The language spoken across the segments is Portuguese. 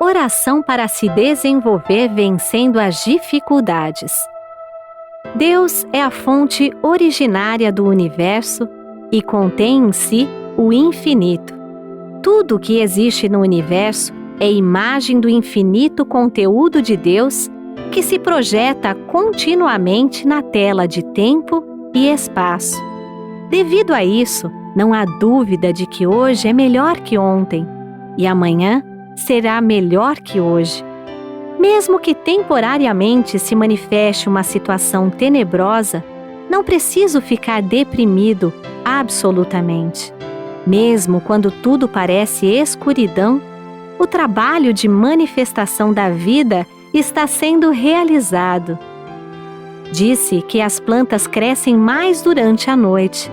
Oração para se desenvolver vencendo as dificuldades. Deus é a fonte originária do universo e contém em si o infinito. Tudo o que existe no universo é imagem do infinito conteúdo de Deus que se projeta continuamente na tela de tempo e espaço. Devido a isso, não há dúvida de que hoje é melhor que ontem e amanhã será melhor que hoje. Mesmo que temporariamente se manifeste uma situação tenebrosa, não preciso ficar deprimido absolutamente. Mesmo quando tudo parece escuridão, o trabalho de manifestação da vida está sendo realizado. Disse que as plantas crescem mais durante a noite.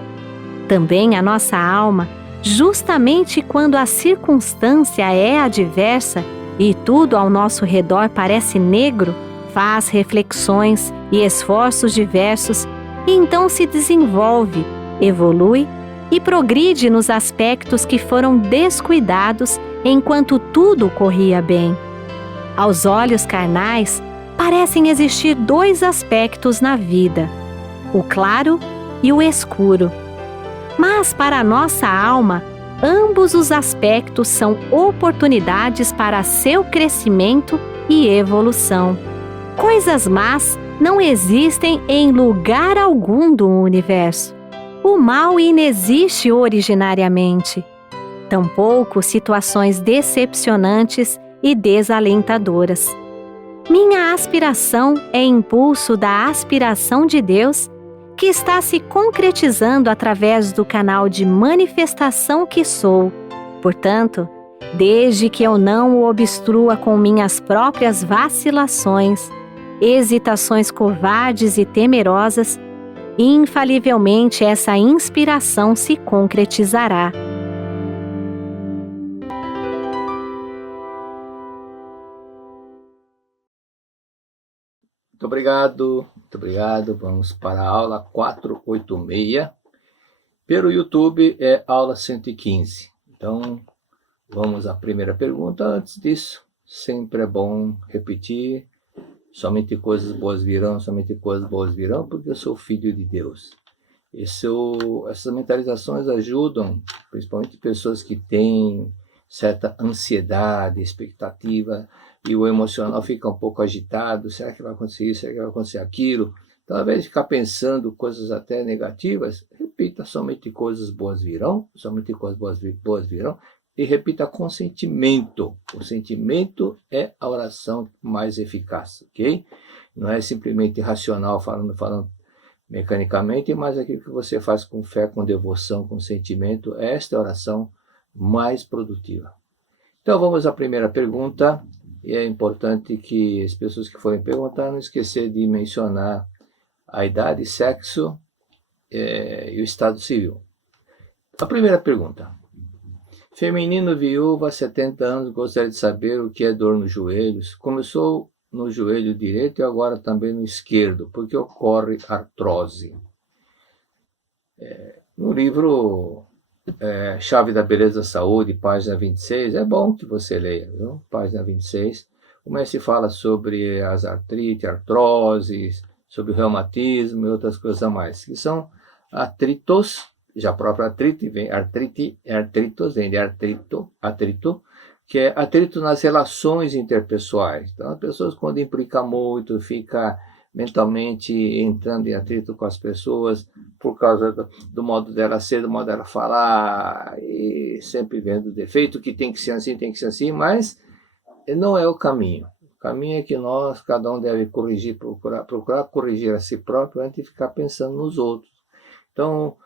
Também a nossa alma, justamente quando a circunstância é adversa e tudo ao nosso redor parece negro, faz reflexões e esforços diversos e então se desenvolve, evolui e progride nos aspectos que foram descuidados enquanto tudo corria bem. Aos olhos carnais, parecem existir dois aspectos na vida, o claro e o escuro. Mas para a nossa alma, ambos os aspectos são oportunidades para seu crescimento e evolução. Coisas más não existem em lugar algum do universo. O mal inexiste originariamente. Tampouco situações decepcionantes e desalentadoras. Minha aspiração é impulso da aspiração de Deus, que está se concretizando através do canal de manifestação que sou. Portanto, desde que eu não o obstrua com minhas próprias vacilações, hesitações covardes e temerosas, infalivelmente essa inspiração se concretizará. Muito obrigado, muito obrigado. Vamos para a aula 486. Pelo YouTube é aula 115. Então, vamos à primeira pergunta. Antes disso, sempre é bom repetir: somente coisas boas virão, somente coisas boas virão, porque eu sou filho de Deus. Essas mentalizações ajudam, principalmente pessoas que têm certa ansiedade, expectativa, e o emocional fica um pouco agitado. Será que vai acontecer isso? Será que vai acontecer aquilo? Então, ao invés de ficar pensando coisas até negativas, repita: somente coisas boas virão, somente coisas boas virão, e repita com sentimento. O sentimento é a oração mais eficaz, ok? Não é simplesmente racional, falando mecanicamente, mas aquilo que você faz com fé, com devoção, com sentimento. Esta é a oração mais produtiva. Então, vamos à primeira pergunta. E é importante que as pessoas que forem perguntar não esquecer de mencionar a idade, sexo e o estado civil. A primeira pergunta: feminino viúva, 70 anos, gostaria de saber o que é dor nos joelhos. Começou no joelho direito e agora também no esquerdo, porque ocorre artrose. No livro Chave da Beleza da Saúde, página 26, é bom que você leia, viu? Página 26, o mestre fala sobre as artroses, sobre o reumatismo e outras coisas a mais, que são atritos. Já a própria artrite vem, artritos vem de atrito, que é atrito nas relações interpessoais. Então, as pessoas, quando implica muito, fica mentalmente entrando em atrito com as pessoas por causa do modo dela ser, do modo dela falar, e sempre vendo defeito, que tem que ser assim, mas não é o caminho. O caminho é que nós, cada um deve corrigir, procurar corrigir a si próprio antes de ficar pensando nos outros. Então,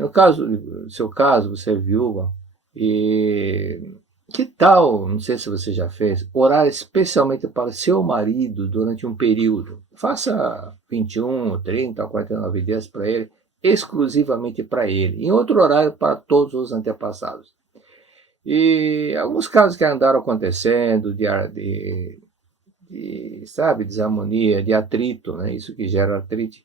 no seu caso, você é viúva, e que tal, não sei se você já fez, orar especialmente para seu marido durante um período? Faça 21, 30, 49 dias para ele, exclusivamente para ele. Em outro horário, para todos os antepassados. E alguns casos que andaram acontecendo, sabe, desarmonia, de atrito, né? Isso que gera artrite,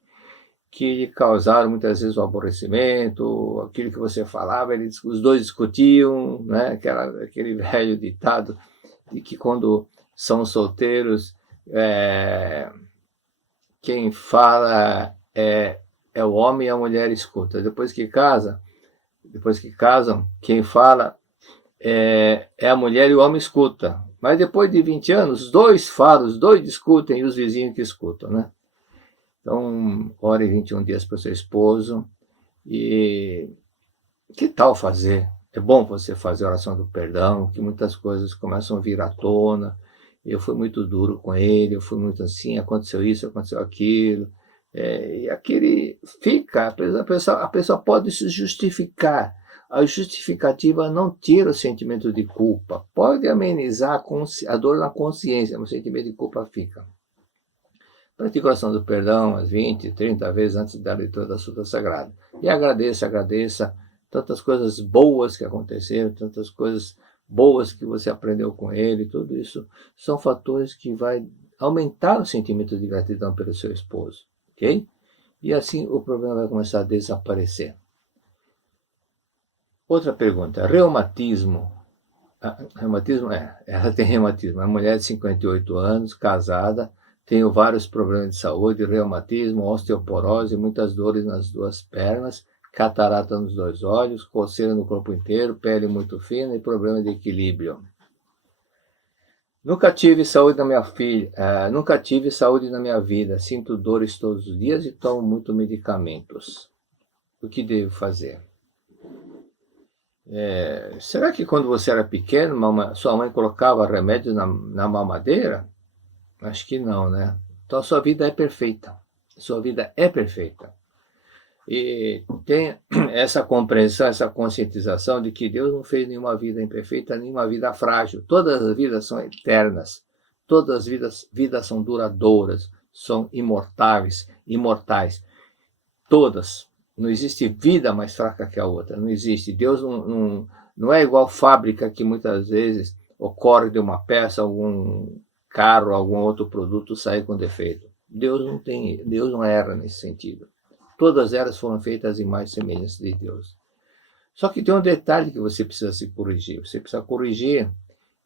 que causaram muitas vezes o aborrecimento, aquilo que você falava, os dois discutiam, né? Aquele velho ditado de que quando são solteiros, quem fala é o homem e a mulher escuta. Depois que casam, quem fala é a mulher e o homem escuta. Mas depois de 20 anos, os dois falam, os dois discutem e os vizinhos que escutam, né? Então, ore 21 dias para o seu esposo. E que tal fazer? É bom você fazer a oração do perdão, que muitas coisas começam a vir à tona. Eu fui muito duro com ele, eu fui muito assim, aconteceu isso, aconteceu aquilo. E aquele fica, a pessoa pode se justificar. A justificativa não tira o sentimento de culpa, pode amenizar a dor na consciência, mas o sentimento de culpa fica. Pratique a oração do perdão umas 20, 30 vezes antes da leitura da Sútra Sagrada. E agradeça tantas coisas boas que aconteceram, tantas coisas boas que você aprendeu com ele, tudo isso são fatores que vai aumentar o sentimento de gratidão pelo seu esposo, ok? E assim o problema vai começar a desaparecer. Outra pergunta, reumatismo. Reumatismo ela tem reumatismo, é uma mulher de 58 anos, casada, tenho vários problemas de saúde, reumatismo, osteoporose, muitas dores nas duas pernas, catarata nos dois olhos, coceira no corpo inteiro, pele muito fina e problema de equilíbrio. Nunca tive saúde na minha nunca tive saúde na minha vida, sinto dores todos os dias e tomo muito medicamentos. O que devo fazer? Será que quando você era pequeno, sua mãe colocava remédio na mamadeira? Acho que não, né? Então a sua vida é perfeita. Sua vida é perfeita. E tem essa compreensão, essa conscientização de que Deus não fez nenhuma vida imperfeita, nenhuma vida frágil. Todas as vidas são eternas. Todas as vidas são duradouras, são imortais. Todas. Não existe vida mais fraca que a outra. Não existe. Deus não é igual fábrica que muitas vezes ocorre de uma peça, algum carro, algum outro produto sair com defeito. Deus não erra nesse sentido. Todas elas foram feitas em mais semelhança de Deus. Só que tem um detalhe que você precisa se corrigir. Você precisa corrigir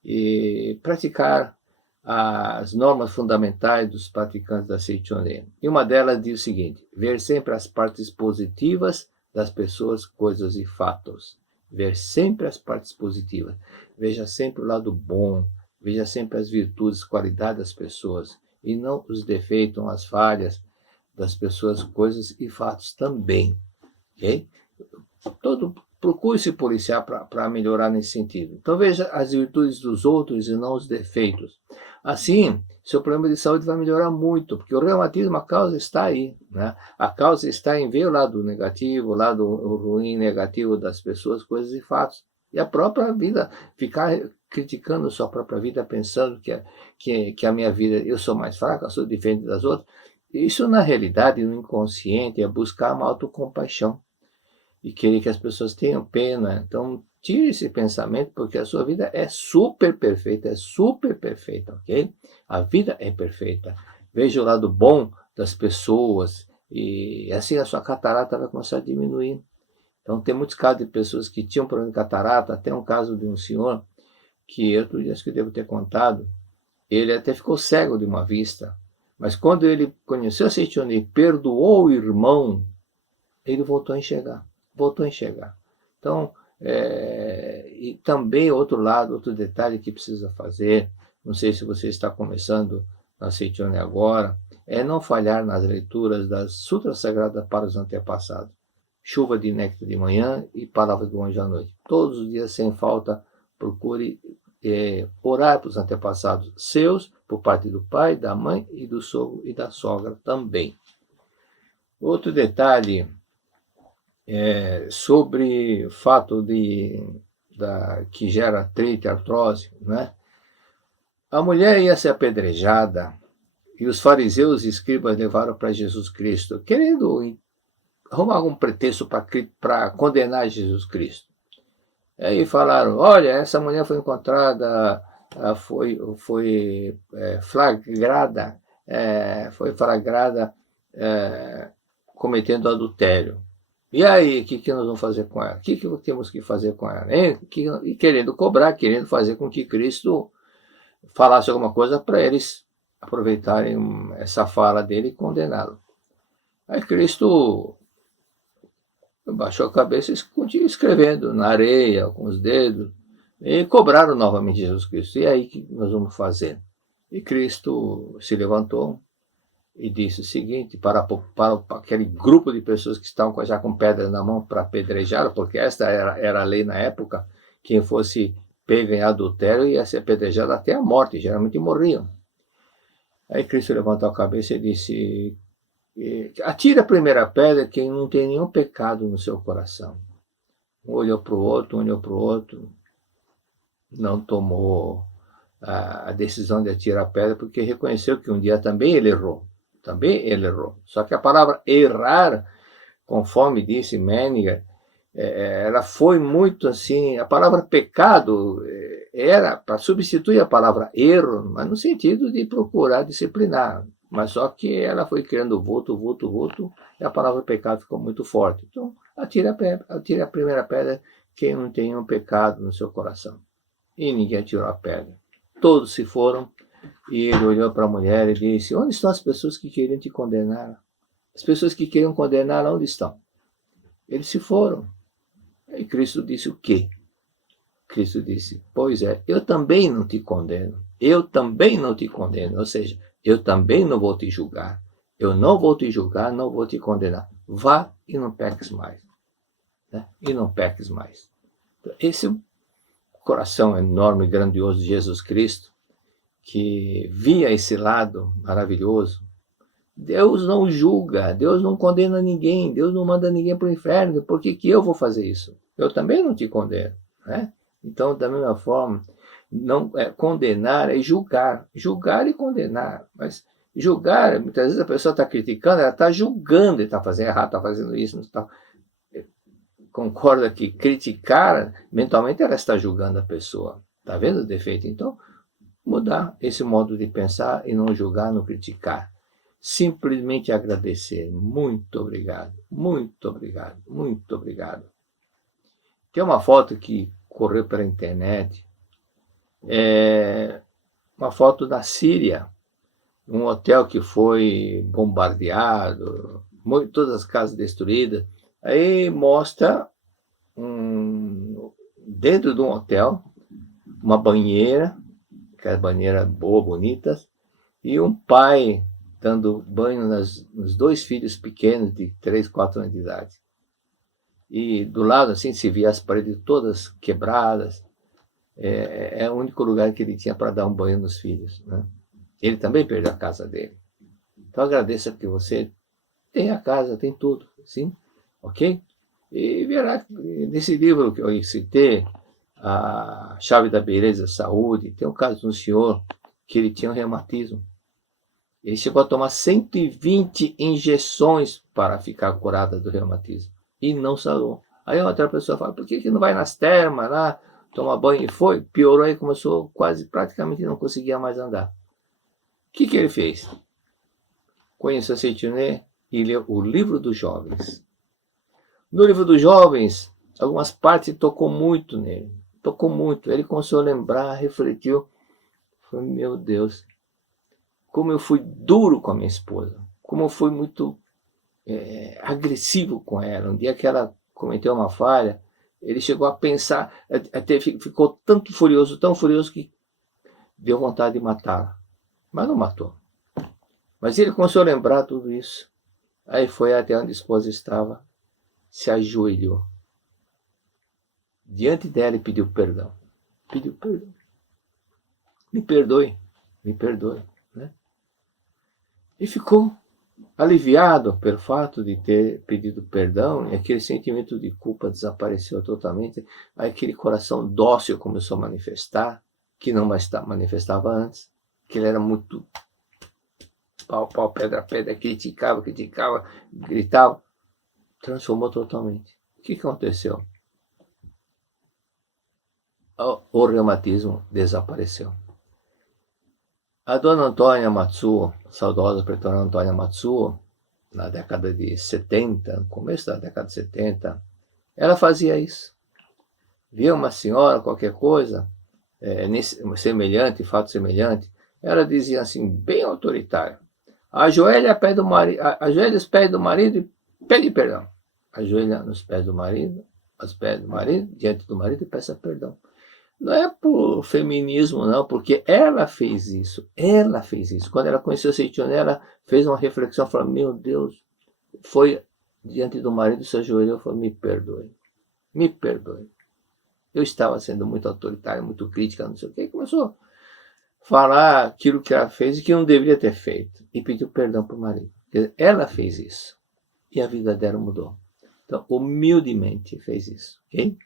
e praticar as normas fundamentais dos praticantes da Seichonen. E uma delas diz o seguinte: ver sempre as partes positivas das pessoas, coisas e fatos. Ver sempre as partes positivas. Veja sempre o lado bom. Veja sempre as virtudes, qualidades das pessoas. E não os defeitos, as falhas das pessoas, coisas e fatos também. Ok? Procure se policiar para melhorar nesse sentido. Então veja as virtudes dos outros e não os defeitos. Assim, seu problema de saúde vai melhorar muito, porque o reumatismo, a causa está aí, né? A causa está em ver o lado negativo, o lado ruim, negativo das pessoas, coisas e fatos. E a própria vida, ficar criticando a sua própria vida, pensando que a minha vida, eu sou mais fraca, sou diferente das outras. Isso, na realidade, no inconsciente, é buscar uma autocompaixão e querer que as pessoas tenham pena. Então, tire esse pensamento, porque a sua vida é super perfeita, ok? A vida é perfeita. Veja o lado bom das pessoas e assim a sua catarata vai começar a diminuir. Então, tem muitos casos de pessoas que tinham problema de catarata, até um caso de um senhor que outro dia acho que eu devo ter contado, ele até ficou cego de uma vista, mas quando ele conheceu a Seichonen e perdoou o irmão, ele voltou a enxergar. Então, e também outro detalhe que precisa fazer, não sei se você está começando na Seichonen agora, é não falhar nas leituras das Sutras Sagradas para os antepassados. Chuva de néctar de manhã e palavra do anjo à noite. Todos os dias, sem falta, procure orar para os antepassados seus, por parte do pai, da mãe e do sogro e da sogra também. Outro detalhe sobre o fato que gera artrite, artrose, né? A mulher ia ser apedrejada e os fariseus e escribas levaram para Jesus Cristo, querendo arrumar algum pretexto para condenar Jesus Cristo. Aí falaram: olha, essa mulher foi encontrada, foi flagrada cometendo adultério. E aí, o que nós vamos fazer com ela? O que temos que fazer com ela? E querendo cobrar, querendo fazer com que Cristo falasse alguma coisa para eles aproveitarem essa fala dele e condená-lo. Aí Cristo baixou a cabeça e continuou escrevendo na areia, com os dedos, e cobraram novamente Jesus Cristo. E aí, o que nós vamos fazer? E Cristo se levantou e disse o seguinte para aquele grupo de pessoas que estavam já com pedra na mão para apedrejá-lo, porque esta era a lei na época: quem fosse pego em adultério ia ser apedrejado até a morte, geralmente morriam. Aí Cristo levantou a cabeça e disse: atire a primeira pedra quem não tem nenhum pecado no seu coração. Um olhou para o outro, não tomou a decisão de atirar a pedra, porque reconheceu que um dia também ele errou. Só que a palavra errar, conforme disse Menninger, ela foi muito assim, a palavra pecado era para substituir a palavra erro, mas no sentido de procurar disciplinar. Mas só que ela foi criando vulto, e a palavra pecado ficou muito forte. Então, atire a primeira pedra quem não tem um pecado no seu coração. E ninguém atirou a pedra. Todos se foram, e ele olhou para a mulher e disse: onde estão as pessoas que queriam te condenar? As pessoas que queriam condenar, onde estão? Eles se foram. E Cristo disse o quê? Cristo disse: pois é, eu também não te condeno. Ou seja, eu também não vou te julgar. Eu não vou te julgar, não vou te condenar. Vá e não peques mais. Né? E não peques mais. Esse é o coração enorme e grandioso de Jesus Cristo, que via esse lado maravilhoso. Deus não julga, Deus não condena ninguém, Deus não manda ninguém para o inferno. Por que eu vou fazer isso? Eu também não te condeno. Né? Então, da mesma forma, não condenar é julgar e condenar. Mas julgar, muitas vezes a pessoa está criticando, ela está julgando, está fazendo errado, está fazendo isso, está... Concorda que criticar, mentalmente ela está julgando a pessoa. Está vendo o defeito? Então, mudar esse modo de pensar e não julgar, não criticar. Simplesmente agradecer. Muito obrigado, muito obrigado, muito obrigado. Tem uma foto que correu pela internet, uma foto da Síria, um hotel que foi bombardeado, todas as casas destruídas. Aí mostra dentro de um hotel, uma banheira, aquelas banheiras boas, bonitas, e um pai dando banho nos dois filhos pequenos de 3, 4 anos de idade. E do lado, assim, se via as paredes todas quebradas. É o único lugar que ele tinha para dar um banho nos filhos. Né? Ele também perdeu a casa dele. Então agradeça que você tem a casa, tem tudo, sim? Ok? E verá, nesse livro que eu citei, A Chave da Beleza e Saúde, tem um caso de um senhor que ele tinha um reumatismo. Ele chegou a tomar 120 injeções para ficar curado do reumatismo. E não sarou. Aí outra pessoa fala: por que não vai nas termas lá, tomar banho? E foi, piorou, aí começou, praticamente não conseguia mais andar. O que ele fez? Conheceu a Saint-Irénée e leu o Livro dos Jovens. No Livro dos Jovens, algumas partes tocou muito nele. Tocou muito. Ele começou a lembrar, refletiu. Falei: meu Deus, como eu fui duro com a minha esposa. Como eu fui muito agressivo com ela. Um dia que ela cometeu uma falha, ele chegou a pensar, até ficou tão furioso, que deu vontade de matá-la. Mas não matou. Mas ele começou a lembrar tudo isso. Aí foi até onde a esposa estava, se ajoelhou diante dela e pediu perdão. Pediu perdão. Me perdoe. Né? E ficou aliviado pelo fato de ter pedido perdão, e aquele sentimento de culpa desapareceu totalmente. Aí aquele coração dócil começou a manifestar, que não mais manifestava antes, que ele era muito pau, pedra, criticava, gritava. Transformou totalmente. O que aconteceu? O reumatismo desapareceu. A dona Antônia Matsuo, saudosa pretora Antônia Matsuo, na década de 70, no começo da década de 70, ela fazia isso. Via uma senhora, qualquer coisa, semelhante, fato semelhante, ela dizia assim, bem autoritária: ajoelha ajoelha os pés do marido e pede perdão. Ajoelha nos pés do marido, aos pés do marido, diante do marido, e peça perdão. Não é por feminismo, não, porque ela fez isso. Ela fez isso. Quando ela conheceu Seichon, ela fez uma reflexão, falou: meu Deus, foi diante do marido, se ajoelhou e falou: me perdoe, me perdoe. Eu estava sendo muito autoritária, muito crítica, não sei o quê. E começou a falar aquilo que ela fez e que não deveria ter feito. E pediu perdão para o marido. Ela fez isso. E a vida dela mudou. Então, humildemente fez isso. Ok?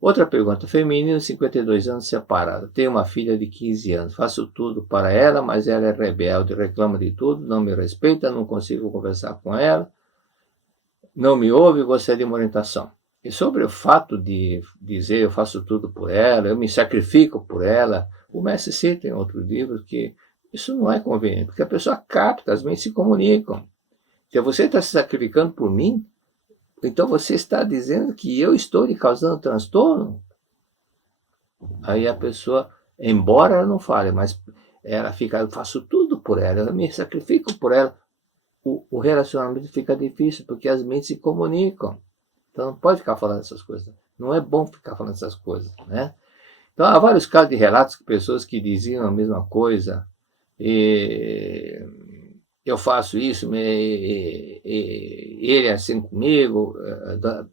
Outra pergunta. Feminino, 52 anos, separado. Tenho uma filha de 15 anos. Faço tudo para ela, mas ela é rebelde, reclama de tudo, não me respeita, não consigo conversar com ela, não me ouve, gostaria de uma orientação. E sobre o fato de dizer eu faço tudo por ela, eu me sacrifico por ela, o Mestre cita em outro livro que isso não é conveniente, porque a pessoa capta, as mentes se comunicam. Se você está se sacrificando por mim, então você está dizendo que eu estou lhe causando transtorno? Aí a pessoa, embora ela não fale, mas ela fica, eu faço tudo por ela, eu me sacrifico por ela. O relacionamento fica difícil, porque as mentes se comunicam. Então não pode ficar falando essas coisas. Não é bom ficar falando essas coisas, né? Então há vários casos de relatos de pessoas que diziam a mesma coisa. E eu faço isso, ele é assim comigo.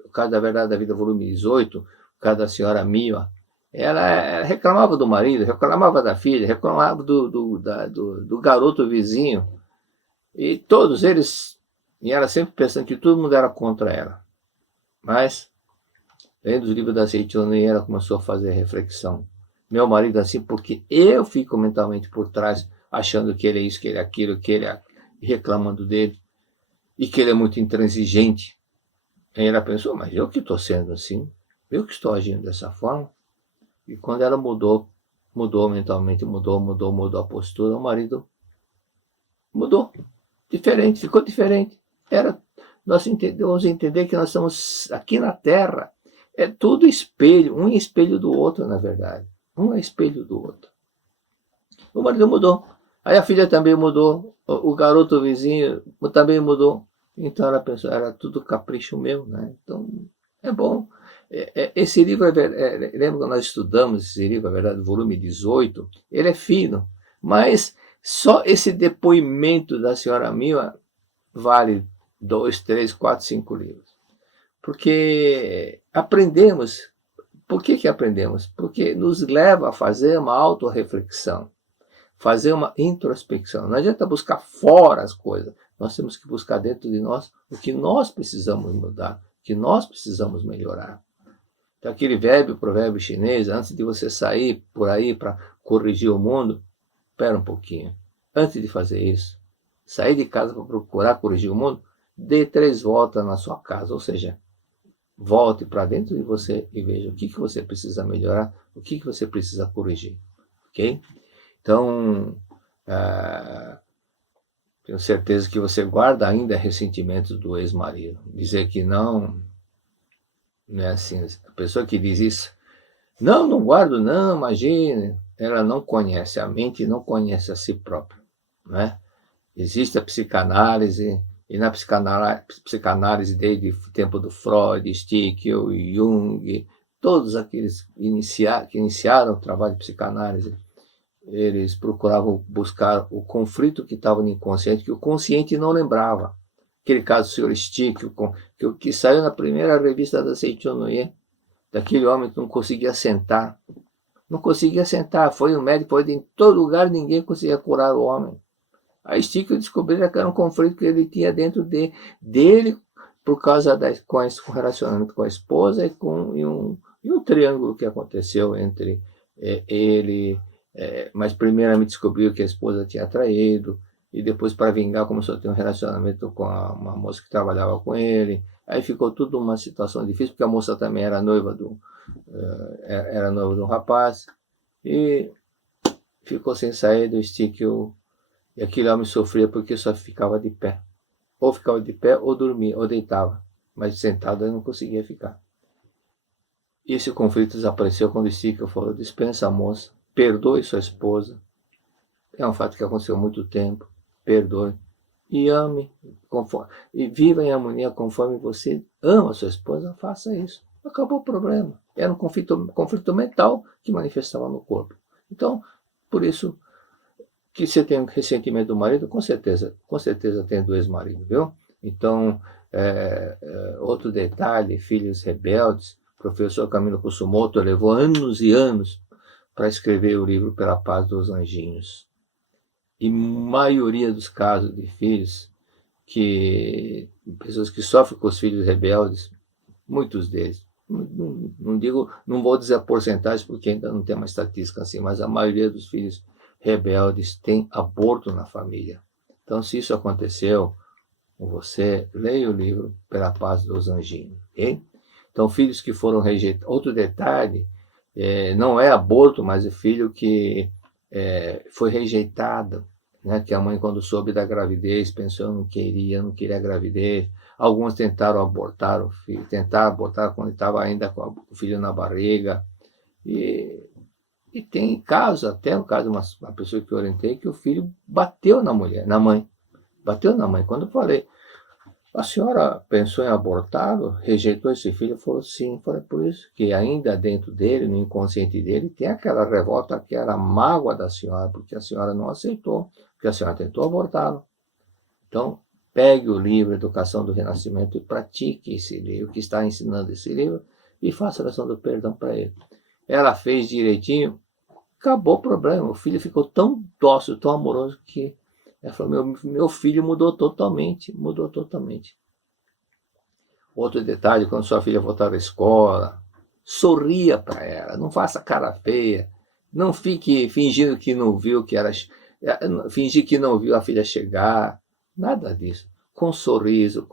O caso da Verdade da Vida, volume 18, o caso da senhora Mia, ela reclamava do marido, reclamava da filha, reclamava do garoto vizinho, e todos eles, e ela sempre pensando que todo mundo era contra ela. Mas, lendo os livros da Seichon, ela começou a fazer reflexão. Meu marido é assim porque eu fico mentalmente por trás, achando que ele é isso, que ele é aquilo, que ele é reclamando dele, e que ele é muito intransigente. Aí ela pensou, mas eu que estou sendo assim, eu que estou agindo dessa forma. E quando ela mudou mentalmente, mudou a postura, o marido mudou, diferente, ficou diferente. Nós devemos entender que nós estamos aqui na Terra, é tudo espelho, um espelho do outro, na verdade. Um é espelho do outro. O marido mudou. Aí a filha também mudou. O garoto vizinho também mudou. Então ela pensou, era tudo capricho meu, né? Então é bom. Esse livro, lembra que nós estudamos esse livro, a verdade, volume 18, ele é fino, mas só esse depoimento da senhora Mia vale 2, 3, 4, 5 livros. Porque aprendemos. Por que aprendemos? Porque nos leva a fazer uma autorreflexão, fazer uma introspecção. Não adianta buscar fora as coisas, nós temos que buscar dentro de nós o que nós precisamos mudar, o que nós precisamos melhorar. Então, aquele provérbio chinês, antes de você sair por aí para corrigir o mundo, espera um pouquinho. Antes de fazer isso, sair de casa para procurar corrigir o mundo, dê 3 voltas na sua casa, ou seja, volte para dentro de você e veja o que você precisa melhorar, o que você precisa corrigir, ok? Então, tenho certeza que você guarda ainda ressentimentos do ex-marido. Dizer que não é assim. A pessoa que diz isso, não guardo, não, imagine, ela não conhece a mente e não conhece a si própria, né? Existe a psicanálise, e na psicanálise desde o tempo do Freud, Stickel, Jung, todos aqueles que iniciaram o trabalho de psicanálise, eles procuravam buscar o conflito que estava no inconsciente, que o consciente não lembrava. Aquele caso do Sr. Stickel, que saiu na primeira revista da Seichon Noye, daquele homem que não conseguia sentar. Não conseguia sentar, foi no médico, foi em todo lugar, ninguém conseguia curar o homem. Aí Stickel descobriu que era um conflito que ele tinha dentro dele por causa com o relacionamento com a esposa e um triângulo que aconteceu entre ele, mas primeiramente descobriu que a esposa tinha traído, e depois, para vingar, começou a ter um relacionamento com uma moça que trabalhava com ele. Aí ficou tudo uma situação difícil, porque a moça também era noiva de um rapaz, e ficou sem sair do Stickel. E aquele homem sofria porque só ficava de pé. Ou ficava de pé, ou dormia, ou deitava. Mas sentado ele não conseguia ficar. esse conflito desapareceu quando Estica falou: dispensa a moça, perdoe sua esposa. É um fato que aconteceu há muito tempo. Perdoe. E ame, e viva em harmonia conforme você ama a sua esposa, faça isso. Acabou o problema. Era um conflito mental que manifestava no corpo. Então, por isso que você tem um ressentimento do marido, com certeza tem do ex-marido, viu? Então, outro detalhe, filhos rebeldes, o professor Camilo Kusumoto levou anos e anos para escrever o livro Pela Paz dos Anjinhos. E maioria dos casos de filhos, pessoas que sofrem com os filhos rebeldes, muitos deles, não vou dizer a porcentagem porque ainda não tem uma estatística assim, mas a maioria dos filhos rebeldes tem aborto na família. Então, se isso aconteceu com você, leia o livro Pela Paz dos Anjinhos. Okay? Então, filhos que foram rejeitados. Outro detalhe, não é aborto, mas é filho que foi rejeitado, né? Que a mãe, quando soube da gravidez, pensou: eu não queria a gravidez. Alguns tentaram abortar o filho, quando estava ainda com o filho na barriga. E tem casos, até o caso de uma pessoa que eu orientei, que o filho bateu na mãe. Bateu na mãe. Quando eu falei: a senhora pensou em abortá-lo? Rejeitou esse filho? Falou: sim. Falei: por isso que ainda dentro dele, no inconsciente dele, tem aquela revolta, aquela mágoa da senhora, porque a senhora não aceitou, porque a senhora tentou abortá-lo. Então, pegue o livro Educação do Renascimento e pratique esse livro, que está ensinando esse livro, e faça a oração do perdão para ele. Ela fez direitinho, acabou o problema. O filho ficou tão dócil, tão amoroso, que ela falou: meu filho mudou totalmente. Outro detalhe, quando sua filha voltar da escola, sorria para ela, não faça cara feia, não fique fingindo que não viu fingir que não viu a filha chegar, nada disso. Com sorriso,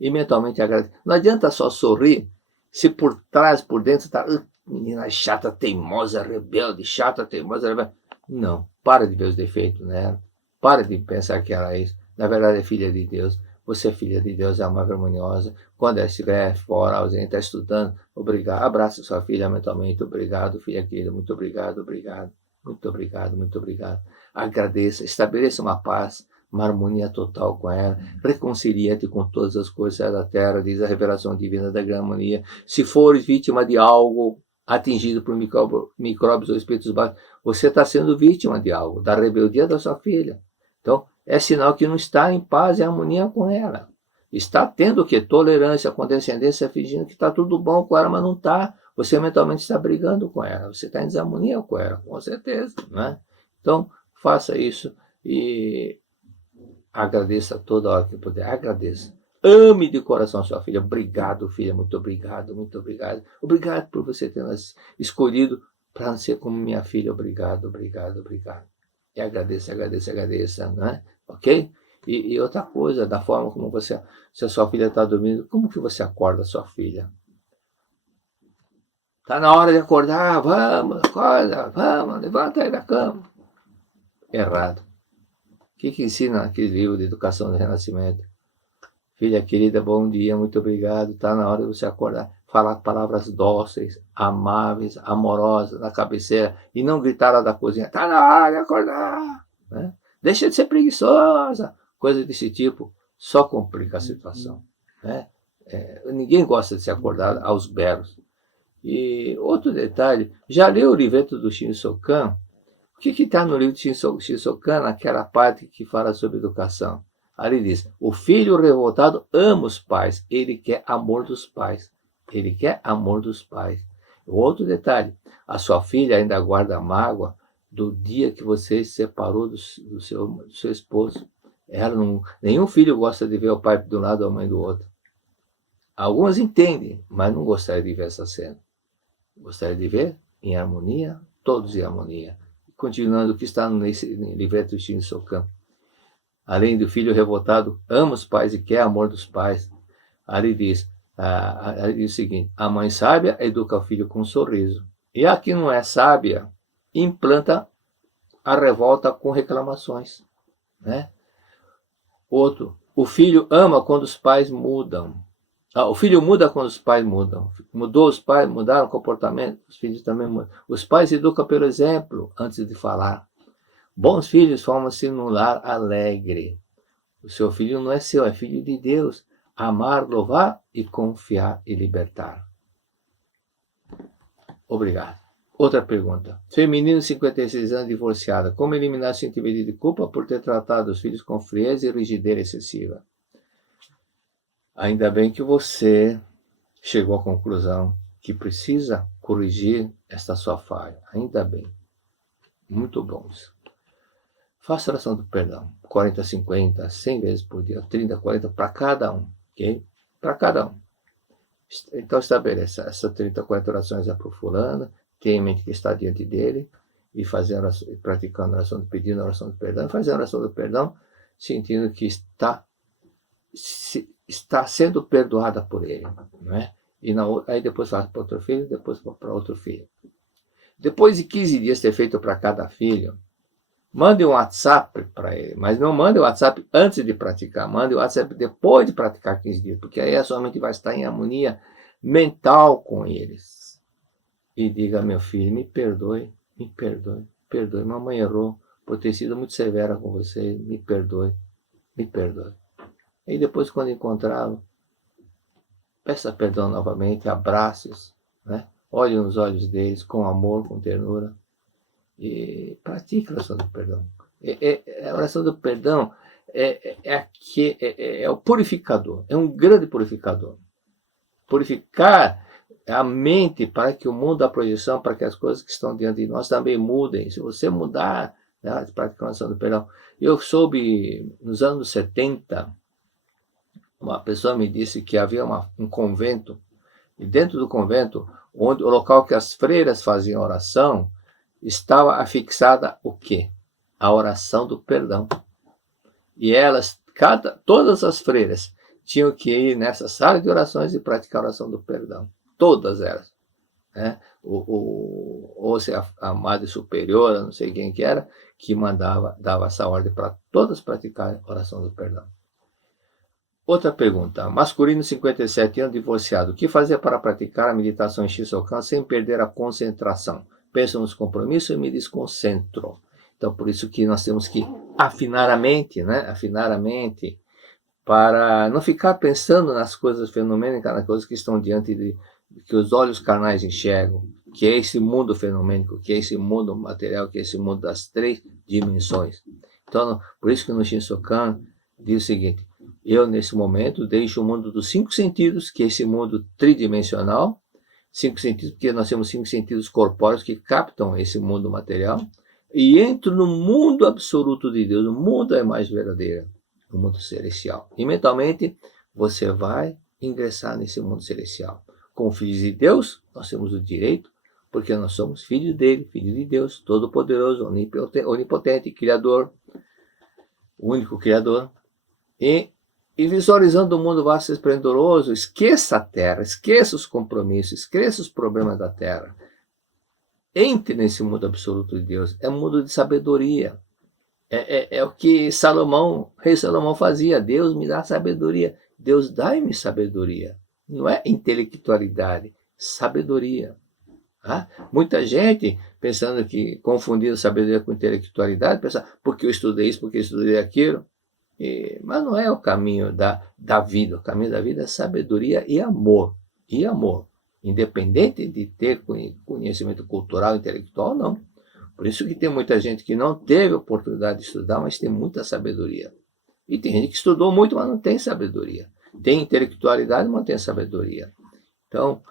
e mentalmente agradecer. Não adianta só sorrir, se por trás, por dentro, está menina chata, teimosa, rebelde, Não, para de ver os defeitos nela. Para de pensar que ela é isso. Na verdade, é filha de Deus. Você é filha de Deus, é amável, harmoniosa. Quando ela estiver fora, ausente, está estudando, obrigado. Abraça sua filha mentalmente. Obrigado, filha querida. Muito obrigado. Muito obrigado. Agradeça. Estabeleça uma paz, uma harmonia total com ela. Reconcilia-te com todas as coisas da terra, diz a revelação divina da grande harmonia. Se fores vítima de algo atingido por micróbios ou espíritos baixos, você está sendo vítima de algo, da rebeldia da sua filha. Então, é sinal que não está em paz e harmonia com ela. Está tendo o quê? Tolerância, condescendência, fingindo que está tudo bom com ela, mas não está. Você mentalmente está brigando com ela. Você está em desarmonia com ela, com certeza. Né? Então, faça isso e agradeça toda hora que puder. Agradeça. Ame de coração sua filha. Obrigado, filha. Muito obrigado. Obrigado por você ter nos escolhido para ser como minha filha. Obrigado. E agradeça, né? Ok? E outra coisa, da forma como se a sua filha está dormindo, como que você acorda a sua filha? Está na hora de acordar, vamos, acorda, vamos, levanta aí da cama. Errado. O que ensina aquele livro de Educação do Renascimento? Filha querida, bom dia, muito obrigado. Está na hora de você acordar. Falar palavras dóceis, amáveis, amorosas na cabeceira e não gritar lá da cozinha: está na hora de acordar. Né? Deixa de ser preguiçosa. Coisa desse tipo só complica a situação. Né? Ninguém gosta de ser acordado aos berros. E outro detalhe, já leu o livreto do Shinsokan? O que está no livro de Shinsokan, naquela parte que fala sobre educação? Ali diz: o filho revoltado ama os pais, ele quer amor dos pais. Outro detalhe, a sua filha ainda guarda mágoa do dia que você se separou do seu esposo. Nenhum filho gosta de ver o pai de um lado ou a mãe do outro. Algumas entendem, mas não gostariam de ver essa cena. Gostaria de ver em harmonia, todos em harmonia. Continuando o que está nesse livreto do Shinsokan. Além do filho revoltado, ama os pais e quer amor dos pais. Ali diz o seguinte: a mãe sábia educa o filho com um sorriso. E a que não é sábia, implanta a revolta com reclamações. Né? Outro, o filho ama quando os pais mudam. O filho muda quando os pais mudam. Mudou os pais, mudaram o comportamento, os filhos também mudam. Os pais educam pelo exemplo antes de falar. Bons filhos formam-se num lar alegre. O seu filho não é seu, é filho de Deus. Amar, louvar e confiar e libertar. Obrigado. Outra pergunta. Feminino, 56 anos, divorciada. Como eliminar o sentimento de culpa por ter tratado os filhos com frieza e rigidez excessiva? Ainda bem que você chegou à conclusão que precisa corrigir esta sua falha. Ainda bem. Muito bom isso. Faça oração do perdão. 40, 50, 100 vezes por dia. 30, 40 para cada um. Ok? Para cada um. Então estabeleça essas 30, 40 orações para o fulano. Tenha em mente que está diante dele. E fazendo, praticando a oração do pedido, a oração do perdão. Fazendo a oração do perdão, sentindo que está sendo perdoada por ele, não é? E aí depois faz para outro filho, depois para outro filho. Depois de 15 dias ter feito para cada filho, mande um WhatsApp para ele, mas não mande o WhatsApp antes de praticar, mande o WhatsApp depois de praticar 15 dias, porque aí a sua mente vai estar em harmonia mental com eles. E diga, meu filho, me perdoe, mamãe errou por ter sido muito severa com você, me perdoe. E depois, quando encontrá-lo, peça perdão novamente, abrace-os, né? Olhe nos olhos deles com amor, com ternura, e pratique a oração do perdão. A oração do perdão é o purificador, é um grande purificador. Purificar a mente para que o mundo da projeção, para que as coisas que estão diante de nós também mudem. Se você mudar, né, praticar a oração do perdão. Eu soube, nos anos 70, uma pessoa me disse que havia um convento, e dentro do convento, onde o local que as freiras faziam oração, estava afixada o quê? A oração do perdão. E elas, todas as freiras, tinham que ir nessa sala de orações e praticar a oração do perdão. Todas elas. Né? Ou se a madre superiora, não sei quem que era, que dava essa ordem para todas praticarem a oração do perdão. Outra pergunta. Masculino, 57 anos, divorciado. O que fazer para praticar a meditação em Shisokan sem perder a concentração? Penso nos compromissos e me desconcentro. Então, por isso que nós temos que afinar a mente, né? Afinar a mente para não ficar pensando nas coisas fenomênicas, nas coisas que estão diante de que os olhos carnais enxergam, que é esse mundo fenomênico, que é esse mundo material, que é esse mundo das 3 dimensões. Então, por isso que no Shinsokan diz o seguinte: eu, nesse momento, deixo o mundo dos 5 sentidos, que é esse mundo tridimensional, 5 sentidos, porque nós temos 5 sentidos corpóreos que captam esse mundo material, e entro no mundo absoluto de Deus, o mundo é mais verdadeiro, o mundo celestial. E mentalmente, você vai ingressar nesse mundo celestial. Como filhos de Deus, nós temos o direito, porque nós somos filhos dele, filhos de Deus, todo-poderoso, onipotente, criador, o único criador. E visualizando o mundo vasto e esplendoroso, esqueça a terra, esqueça os compromissos, esqueça os problemas da terra. Entre nesse mundo absoluto de Deus. É um mundo de sabedoria. É o que rei Salomão fazia. Deus me dá sabedoria. Deus dá-me sabedoria. Não é intelectualidade, sabedoria. Tá? Muita gente pensando que confundindo sabedoria com intelectualidade, pensa, porque eu estudei isso, porque eu estudei aquilo. Mas não é o caminho da vida. O caminho da vida é sabedoria e amor. E amor. Independente de ter conhecimento cultural, intelectual, não. Por isso que tem muita gente que não teve oportunidade de estudar, mas tem muita sabedoria. E tem gente que estudou muito, mas não tem sabedoria. Tem intelectualidade, mas não tem sabedoria. Então,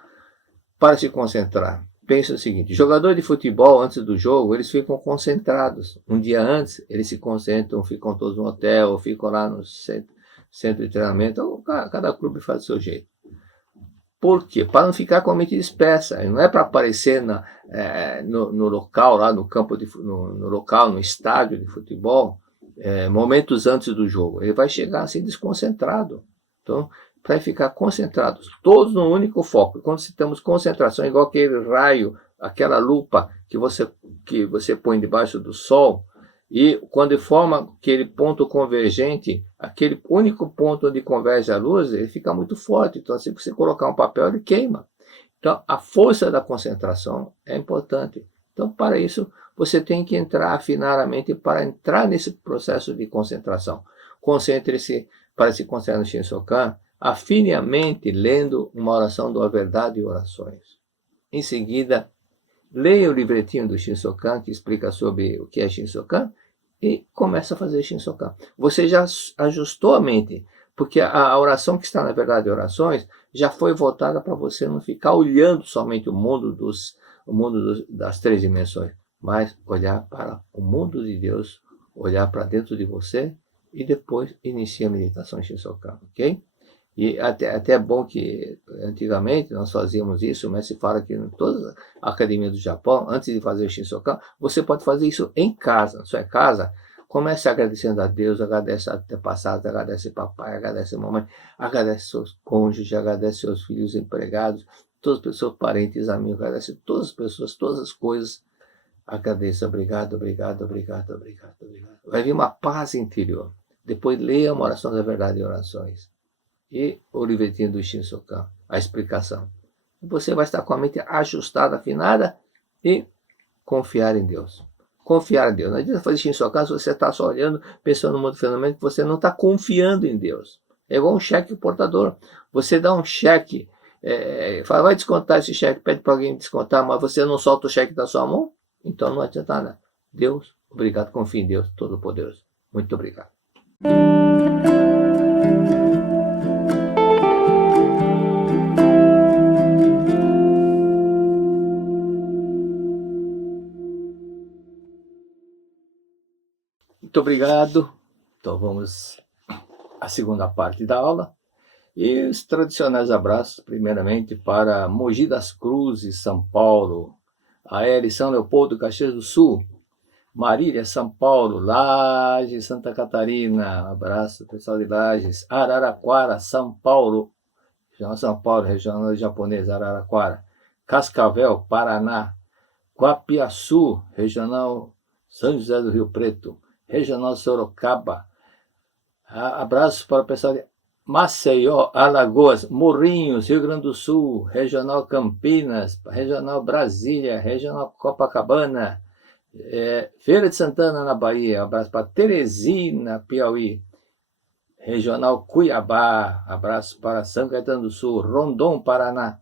para se concentrar, pense no seguinte: jogador de futebol, antes do jogo, eles ficam concentrados. Um dia antes, eles se concentram, ficam todos no hotel, ficam lá no centro de treinamento. Cada clube faz do seu jeito. Por quê? Para não ficar com a mente dispersa. Não é para aparecer no local, lá no campo, no local, no estádio de futebol, momentos antes do jogo. Ele vai chegar assim desconcentrado. Então, para ficar concentrados, todos no único foco. Quando citamos concentração, igual aquele raio, aquela lupa que você põe debaixo do sol, E quando forma aquele ponto convergente, aquele único ponto onde converge a luz, ele fica muito forte. Então, se você colocar um papel, ele queima. Então, a força da concentração é importante. Então, para isso, você tem que afinar a mente para entrar nesse processo de concentração. Concentre-se para se concentrar no Shinsokan, afine a mente lendo uma oração da verdade e orações. Em seguida, leia o livretinho do Shinsokan, que explica sobre o que é Shinsokan, e começa a fazer Shinsokan. Você já ajustou a mente, porque a oração que está na verdade orações já foi voltada para você não ficar olhando somente o mundo das três dimensões, mas olhar para o mundo de Deus, olhar para dentro de você e depois inicia a meditação Shinsokan, ok? E até é bom que antigamente nós fazíamos isso, mas se fala que em todas as academias do Japão, antes de fazer o Shinsokan, você pode fazer isso em casa, na sua casa. Comece agradecendo a Deus, agradece a antepassado, agradece papai, agradece a mamãe, agradece seus cônjuges, agradece seus filhos empregados, todos os seus parentes, amigos, agradece todas as pessoas, todas as coisas. Agradeça, obrigado, obrigado, obrigado, obrigado, obrigado. Vai vir uma paz interior. Depois leia uma oração da verdade e orações. E o livretinho do Shinsokan, a explicação. Você vai estar com a mente ajustada, afinada e confiar em Deus. Confiar em Deus. Não adianta fazer Shinsokan se você está só olhando, pensando no mundo fenômeno, que você não está confiando em Deus. É igual um cheque portador. Você dá um cheque, fala, vai descontar esse cheque, pede para alguém descontar, mas você não solta o cheque da sua mão, então não adianta nada. Deus, obrigado, confie em Deus Todo-Poderoso. Muito obrigado. Muito obrigado. Então vamos à segunda parte da aula. E os tradicionais abraços, primeiramente para Mogi das Cruzes, São Paulo, Aérea São Leopoldo, Caxias do Sul, Marília, São Paulo, Lages, Santa Catarina, abraço pessoal de Lages, Araraquara, São Paulo, regional São Paulo, regional japonês, Araraquara, Cascavel, Paraná, Guapiaçu, regional São José do Rio Preto, regional Sorocaba, abraço para o pessoal de Maceió, Alagoas, Morrinhos, Rio Grande do Sul, regional Campinas, regional Brasília, regional Copacabana, Feira de Santana, na Bahia, abraço para Teresina, Piauí, regional Cuiabá, abraço para São Caetano do Sul, Rondon, Paraná,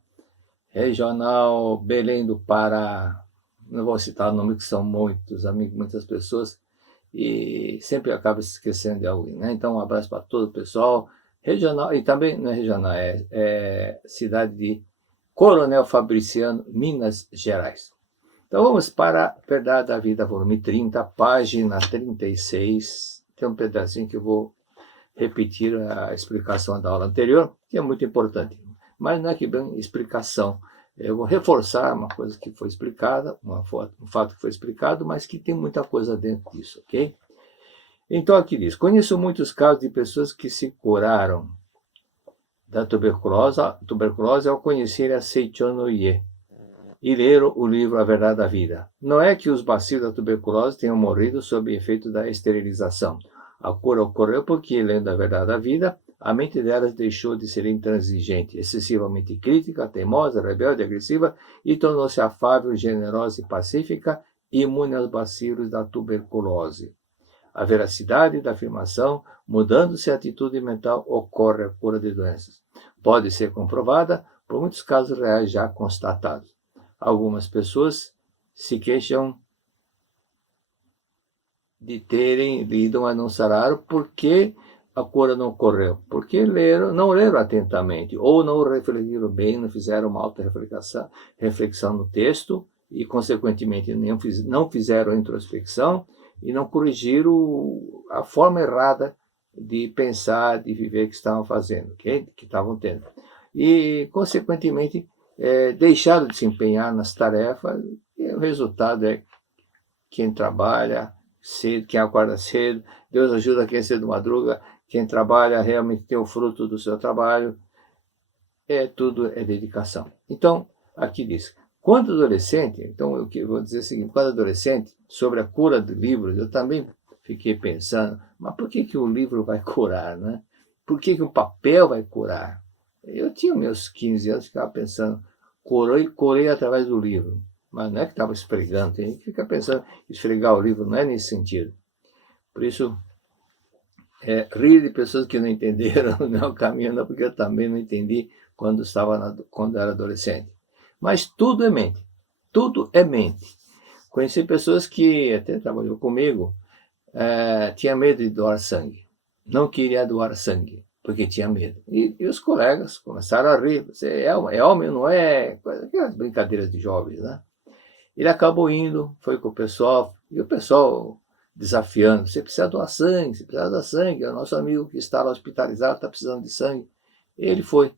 regional Belém do Pará, não vou citar o nome que são muitos amigos, muitas pessoas, e sempre acaba se esquecendo de alguém, né? Então um abraço para todo o pessoal, regional, e também não é regional, é cidade de Coronel Fabriciano, Minas Gerais. Então vamos para Verdade da Vida, volume 30, página 36. Tem um pedacinho que eu vou repetir a explicação da aula anterior, que é muito importante. Mas não é que bem explicação. Eu vou reforçar uma coisa que foi explicada, um fato que foi explicado, mas que tem muita coisa dentro disso, ok? Então aqui diz, conheço muitos casos de pessoas que se curaram da tuberculose ao conhecer a Seichono-ie e ler o livro A Verdade da Vida. Não é que os bacilos da tuberculose tenham morrido sob efeito da esterilização. A cura ocorreu porque, lendo A Verdade da Vida, a mente delas deixou de ser intransigente, excessivamente crítica, teimosa, rebelde, agressiva e tornou-se afável, generosa e pacífica, imune aos bacilos da tuberculose. A veracidade da afirmação, mudando-se a atitude mental, ocorre a cura de doenças. Pode ser comprovada por muitos casos reais já constatados. Algumas pessoas se queixam de terem lido, mas não sararam, porque a cura não ocorreu. Porque não leram atentamente, ou não refletiram bem, não fizeram uma auto-reflexão no texto, e, consequentemente, não fizeram a introspecção, e não corrigiram a forma errada de pensar, de viver que estavam fazendo, okay? Que estavam tendo. E, consequentemente, deixaram de se empenhar nas tarefas, e o resultado é quem trabalha cedo, quem acorda cedo, Deus ajuda quem cedo madruga, quem trabalha realmente tem o fruto do seu trabalho, tudo é dedicação. Então, aqui diz, quando adolescente, então eu vou dizer o seguinte, quando adolescente, sobre a cura de livros, eu também fiquei pensando, mas por que o livro vai curar, né? Por que o papel vai curar? Eu tinha meus 15 anos, ficava pensando, curei através do livro. Mas não é que estava esfregando, tem gente que fica pensando, esfregar o livro não é nesse sentido. Por isso, rir de pessoas que não entenderam não é o caminho, não, porque eu também não entendi quando era adolescente. Mas tudo é mente. Tudo é mente. Conheci pessoas que até trabalhou comigo, tinha medo de doar sangue. Não queria doar sangue, porque tinha medo. E os colegas começaram a rir. Você é homem, não é? Aquelas brincadeiras de jovens, né? Ele acabou indo, foi com o pessoal, e o pessoal desafiando. Você precisa doar sangue, você precisa doar sangue. É o nosso amigo que está lá hospitalizado, está precisando de sangue. Ele foi.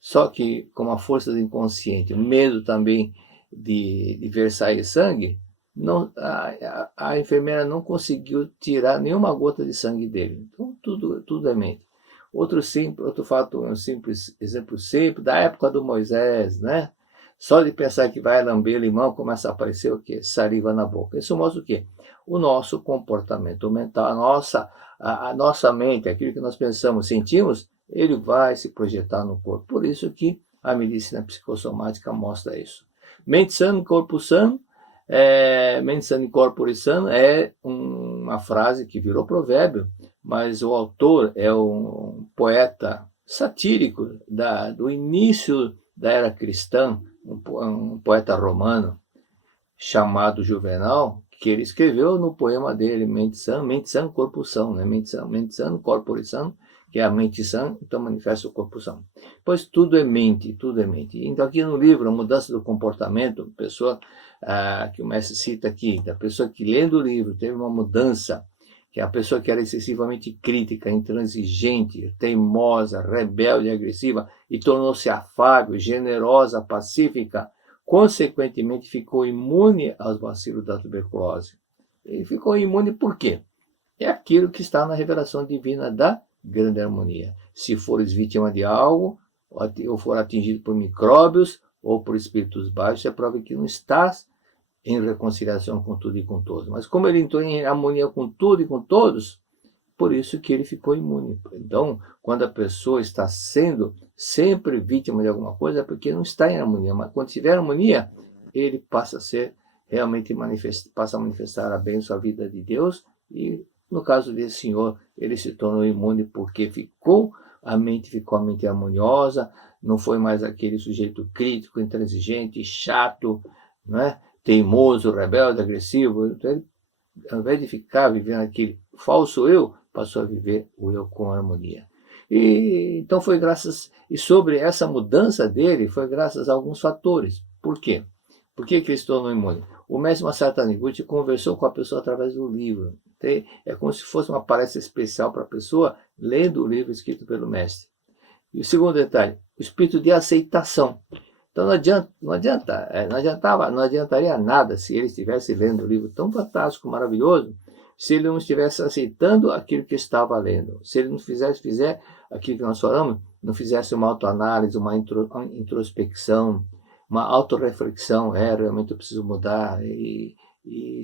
Só que com a força do inconsciente, o medo também de ver sair sangue, não, a enfermeira não conseguiu tirar nenhuma gota de sangue dele. Então, tudo é mente. Outro fato, um simples exemplo simples, da época do Moisés, né? Só de pensar que vai lamber limão, começa a aparecer o quê? Saliva na boca. Isso mostra o quê? O nosso comportamento mental, a nossa mente, aquilo que nós pensamos, sentimos, ele vai se projetar no corpo. Por isso que a medicina psicossomática mostra isso. Mente sã, corpo sã, mente sã e corpore sano é uma frase que virou provérbio, mas o autor é um poeta satírico do início da era cristã, um poeta romano chamado Juvenal, que ele escreveu no poema dele, mente sã, corpo são, né? Mente sã, corpore sano, que é a mente sã, então manifesta o corpo são. Pois tudo é mente, tudo é mente. Então aqui no livro, a mudança do comportamento, pessoa que o mestre cita aqui, da pessoa que lendo o livro teve uma mudança, que é a pessoa que era excessivamente crítica, intransigente, teimosa, rebelde, agressiva, e tornou-se afável, generosa, pacífica, consequentemente ficou imune aos vacilos da tuberculose. Ele ficou imune por quê? É aquilo que está na revelação divina da grande harmonia. Se fores vítima de algo, ou for atingido por micróbios, ou por espíritos baixos, é prova que não estás em reconciliação com tudo e com todos. Mas como ele entrou em harmonia com tudo e com todos, por isso que ele ficou imune. Então, quando a pessoa está sendo sempre vítima de alguma coisa, é porque não está em harmonia. Mas quando tiver harmonia, ele passa a ser realmente passa a manifestar a bênção, a vida de Deus. E no caso desse senhor, ele se tornou imune porque a mente ficou a mente harmoniosa, não foi mais aquele sujeito crítico, intransigente, chato, né? Teimoso, rebelde, agressivo. Então, ele, ao invés de ficar vivendo aquele falso eu, passou a viver o eu com harmonia. E então sobre essa mudança dele, foi graças a alguns fatores. Por quê? Por que ele se tornou imune? O mestre Masaru Taniguchi conversou com a pessoa através do livro. É como se fosse uma palestra especial para a pessoa lendo o livro escrito pelo mestre. E o segundo detalhe, o espírito de aceitação. Então não adiantaria nada se ele estivesse lendo um livro tão fantástico, maravilhoso, se ele não estivesse aceitando aquilo que estava lendo. Se ele não fizer aquilo que nós falamos, não fizesse uma autoanálise, uma introspecção, uma autorreflexão, realmente eu preciso mudar, e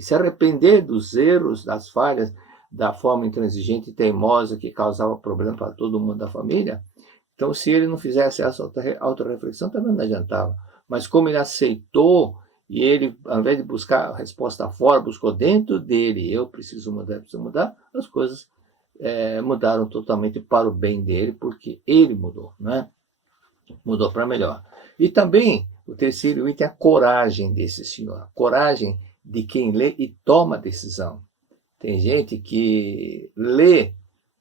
se arrepender dos erros, das falhas, da forma intransigente e teimosa que causava problema para todo mundo da família. Então, se ele não fizesse essa autorreflexão, também não adiantava. Mas como ele aceitou, e ele, ao invés de buscar a resposta fora, buscou dentro dele, eu preciso mudar, as coisas mudaram totalmente para o bem dele, porque ele mudou, né? Mudou para melhor. E também, o terceiro item é a coragem desse senhor. A coragem de quem lê e toma decisão. Tem gente que lê,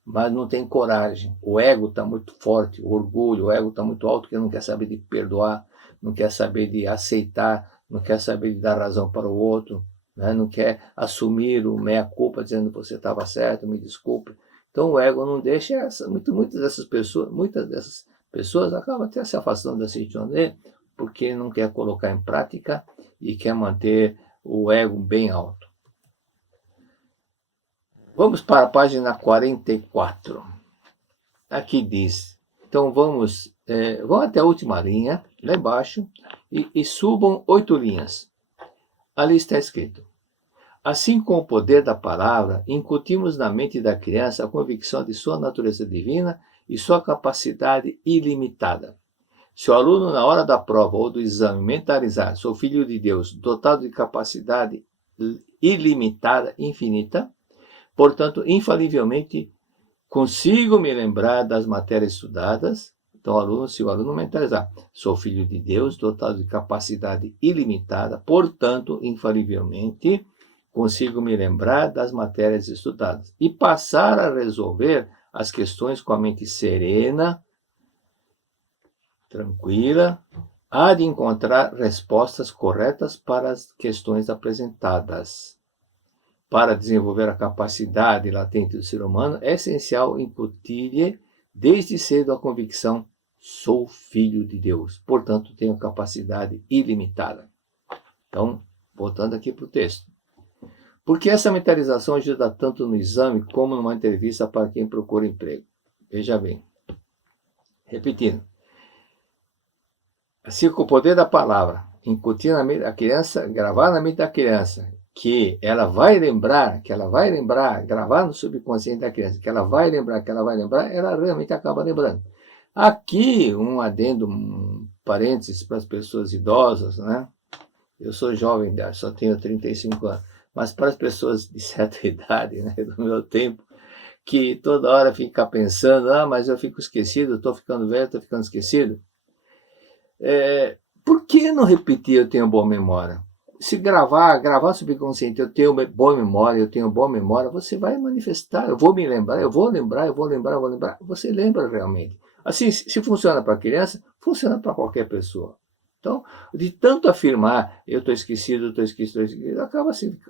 mas não tem coragem. O ego está muito forte, o orgulho, o ego está muito alto, que não quer saber de perdoar, não quer saber de aceitar, não quer saber de dar razão para o outro, né? Não quer assumir o meia-culpa, dizendo que você estava certo, me desculpe. Então o ego não deixa muitas dessas pessoas acabam até se afastando da Seichoné, porque não quer colocar em prática e quer manter o ego bem alto. Vamos para a página 44. Aqui diz, então vão até a última linha, lá embaixo, e subam 8 linhas. Ali está escrito, Assim, com o poder da palavra, incutimos na mente da criança a convicção de sua natureza divina e sua capacidade ilimitada. Se o aluno, na hora da prova ou do exame, mentalizar sou filho de Deus, dotado de capacidade ilimitada, infinita, portanto, infalivelmente, consigo me lembrar das matérias estudadas. Então, se o aluno mentalizar, sou filho de Deus, dotado de capacidade ilimitada, portanto, infalivelmente, consigo me lembrar das matérias estudadas e passar a resolver as questões com a mente serena, tranquila, há de encontrar respostas corretas para as questões apresentadas. Para desenvolver a capacidade latente do ser humano, é essencial incutir-lhe desde cedo a convicção: sou filho de Deus, portanto tenho capacidade ilimitada. Então, voltando aqui para o texto. Por que essa mentalização ajuda tanto no exame como numa entrevista para quem procura emprego? Veja bem. Repetindo. Assim, com o poder da palavra, incutir na mente da criança, gravar na mente da criança, que ela vai lembrar, gravar no subconsciente da criança, que ela vai lembrar, ela realmente acaba lembrando. Aqui, um adendo, um parênteses para as pessoas idosas, né? Eu sou jovem, só tenho 35 anos, mas para as pessoas de certa idade, né, do meu tempo, que toda hora fica pensando, mas eu fico esquecido, estou ficando velho, estou ficando esquecido. Por que não repetir eu tenho boa memória? Se gravar subconsciente, eu tenho boa memória, você vai manifestar, eu vou lembrar, você lembra realmente. Assim, se funciona para criança, funciona para qualquer pessoa. Então, de tanto afirmar, eu estou esquecido,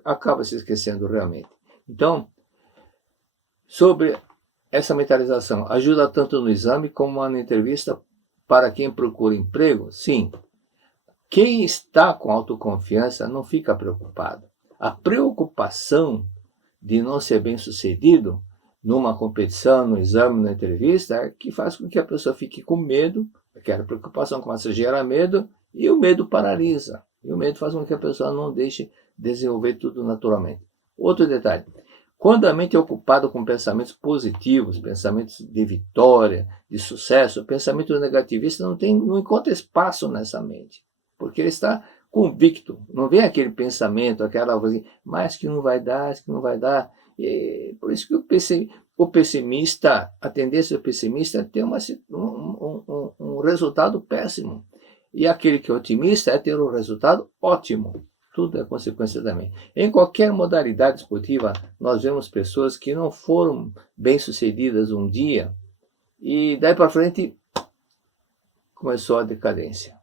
acaba se esquecendo realmente. Então, sobre essa mentalização, ajuda tanto no exame como na entrevista para quem procura emprego? Sim. Quem está com autoconfiança não fica preocupado. A preocupação de não ser bem-sucedido numa competição, no exame, na entrevista, é que faz com que a pessoa fique com medo, aquela preocupação começa a gerar medo, e o medo paralisa. E o medo faz com que a pessoa não deixe desenvolver tudo naturalmente. Outro detalhe. Quando a mente é ocupada com pensamentos positivos, pensamentos de vitória, de sucesso, pensamento negativista não encontra espaço nessa mente. Porque ele está convicto. Não vem aquele pensamento, aquela voz, mas que não vai dar, E por isso que o pessimista, a tendência do pessimista é ter um resultado péssimo. E aquele que é otimista é ter um resultado ótimo. Tudo é consequência da mente. Em qualquer modalidade esportiva, nós vemos pessoas que não foram bem-sucedidas um dia e daí para frente começou a decadência.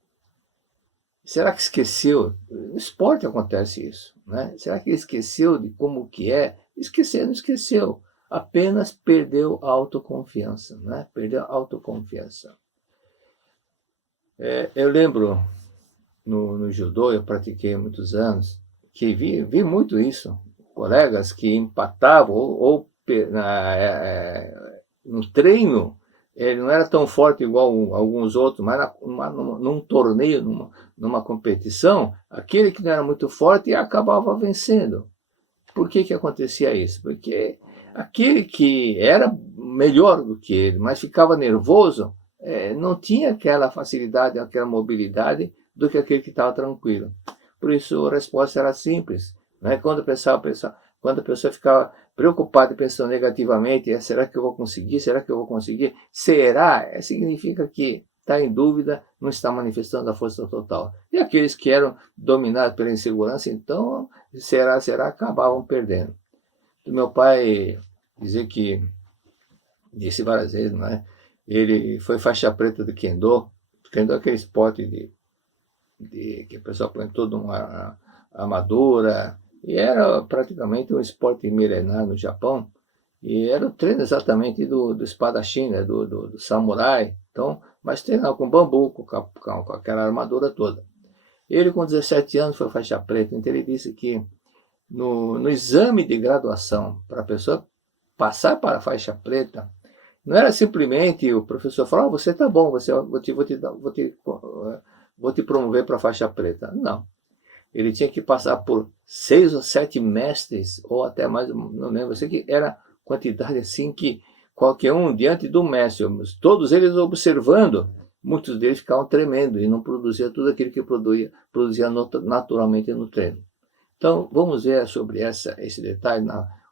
Será que esqueceu? No esporte acontece isso, né? Será que ele esqueceu de como que é? Não esqueceu. Apenas perdeu a autoconfiança, né? Perdeu a autoconfiança. Eu lembro, no judô, eu pratiquei há muitos anos, que vi muito isso. Colegas que empatavam ou no treino, ele não era tão forte igual alguns outros, mas num torneio, numa competição, aquele que não era muito forte acabava vencendo. Por que acontecia isso? Porque aquele que era melhor do que ele, mas ficava nervoso, não tinha aquela facilidade, aquela mobilidade do que aquele que estava tranquilo. Por isso a resposta era simples. Né? Quando a pessoa ficava preocupada e pensando negativamente, será que eu vou conseguir? Será que eu vou conseguir? Será? Significa que está em dúvida, não está manifestando a força total. E aqueles que eram dominados pela insegurança, então, será, acabavam perdendo. E meu pai disse várias vezes, né? Ele foi faixa preta do Kendo. Kendo é aquele esporte que a pessoa põe toda uma armadura, e era praticamente um esporte milenar no Japão, e era o treino exatamente do espadachim, né, do samurai, então, mas treinava com bambu, com aquela armadura toda. Ele, com 17 anos, foi faixa preta, então ele disse que no exame de graduação, para a pessoa passar para a faixa preta, não era simplesmente o professor falar, você está bom, vou te promover para a faixa preta. Não. ele tinha que passar por 6 ou 7 mestres, ou até mais, não lembro, eu sei que era quantidade assim que qualquer um diante do mestre, todos eles observando, muitos deles ficavam tremendo e não produziam tudo aquilo que produzia naturalmente no treino. Então, vamos ver sobre esse detalhe,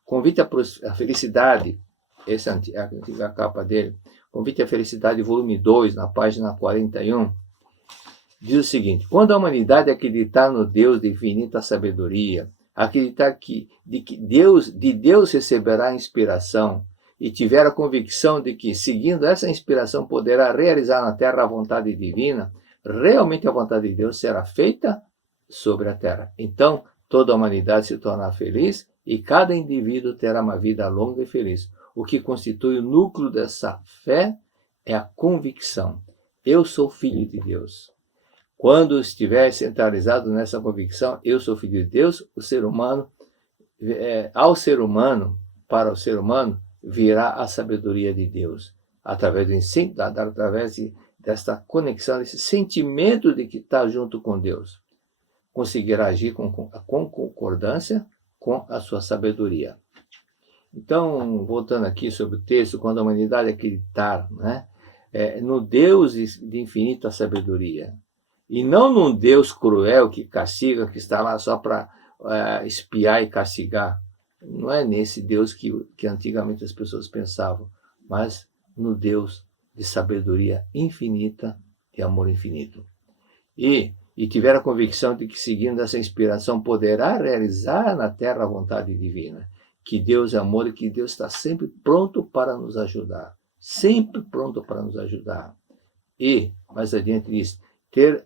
Convite à Felicidade, essa é a antiga capa dele, Convite à Felicidade, volume 2, na página 41, diz o seguinte: quando a humanidade acreditar no Deus de infinita sabedoria, acreditar de Deus receberá inspiração e tiver a convicção de que, seguindo essa inspiração, poderá realizar na Terra a vontade divina, realmente a vontade de Deus será feita sobre a Terra. Então, toda a humanidade se tornará feliz e cada indivíduo terá uma vida longa e feliz. O que constitui o núcleo dessa fé é a convicção. Eu sou filho de Deus. Quando estiver centralizado nessa convicção, eu sou filho de Deus, o ser humano, para o ser humano, virá a sabedoria de Deus, através do ensino, através desta conexão, desse sentimento de que está junto com Deus. Conseguirá agir com concordância com a sua sabedoria. Então, voltando aqui sobre o texto, quando a humanidade acreditar, no Deus de infinita sabedoria, e não num Deus cruel que castiga, que está lá só para espiar e castigar. Não é nesse Deus que antigamente as pessoas pensavam, mas no Deus de sabedoria infinita e amor infinito. E tiver a convicção de que, seguindo essa inspiração, poderá realizar na Terra a vontade divina, que Deus é amor e que Deus está sempre pronto para nos ajudar. Sempre pronto para nos ajudar. E, mais adiante diz, ter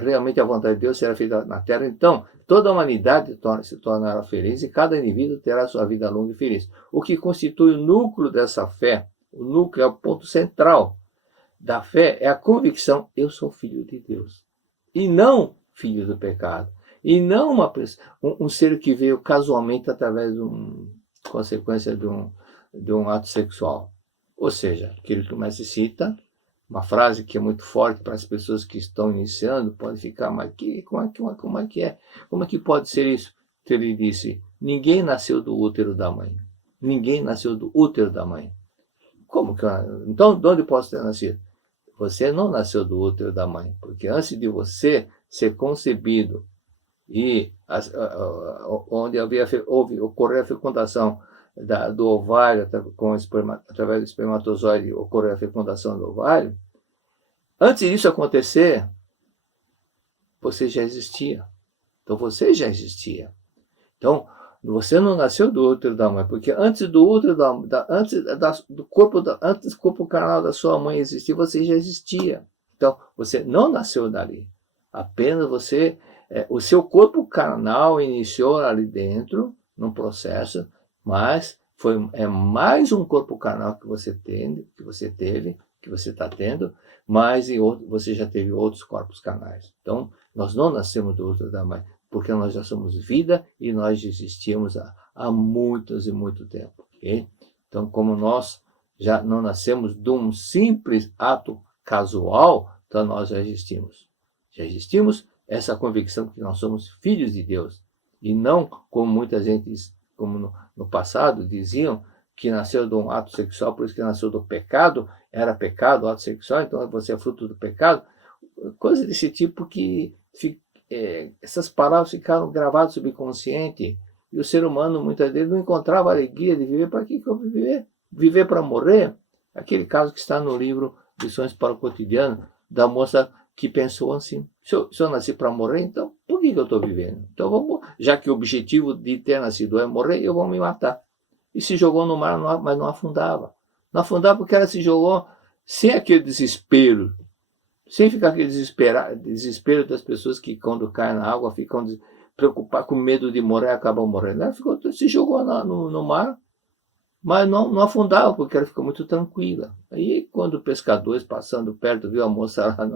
realmente a vontade de Deus será feita na Terra, então toda a humanidade se tornará feliz e cada indivíduo terá sua vida longa e feliz. O que constitui o núcleo dessa fé, o núcleo é o ponto central da fé, é a convicção: eu sou filho de Deus, e não filho do pecado, e não um ser que veio casualmente através de consequência de um ato sexual. Ou seja, aquilo que o mestre cita, uma frase que é muito forte para as pessoas que estão iniciando, pode ficar, mas como é que é? Como é que pode ser isso? Então ele disse: ninguém nasceu do útero da mãe. Ninguém nasceu do útero da mãe. Como que? Então, de onde posso ter nascido? Você não nasceu do útero da mãe, porque antes de você ser concebido e onde ocorreu a fecundação do ovário, através do espermatozoide, ocorreu a fecundação do ovário, antes disso acontecer, você já existia. Então, você já existia. Então, você não nasceu do útero da mãe, porque antes do útero antes do corpo carnal da sua mãe existir, você já existia. Então, você não nasceu dali. Apenas o seu corpo carnal iniciou ali dentro, num processo, mas é mais um corpo carnal que você teve, que você está tendo, mas você já teve outros corpos carnais. Então, nós não nascemos do útero da mãe, porque nós já somos vida e nós existimos há muitos e muito tempo. Okay? Então, como nós já não nascemos de um simples ato casual, então nós já existimos. Já existimos essa convicção que nós somos filhos de Deus. E não como muita gente, como no passado, diziam que nasceu de um ato sexual, por isso que nasceu do pecado, era pecado, ato sexual, então você é fruto do pecado. Coisa desse tipo que essas palavras ficaram gravadas no subconsciente, e o ser humano, muitas vezes, não encontrava alegria de viver. Para que eu viver? Viver para morrer? Aquele caso que está no livro Lições para o Cotidiano, da moça que pensou assim: se eu nasci para morrer, então por que eu estou vivendo? Então já que o objetivo de ter nascido é morrer, eu vou me matar. E se jogou no mar, mas não afundava. Não afundava porque ela se jogou sem aquele desespero, sem ficar aquele desespero das pessoas que, quando caem na água, ficam preocupadas, com medo de morrer e acabam morrendo. Ela se jogou no mar, mas não afundava, porque ela ficou muito tranquila. Aí, quando pescadores passando perto viu a moça lá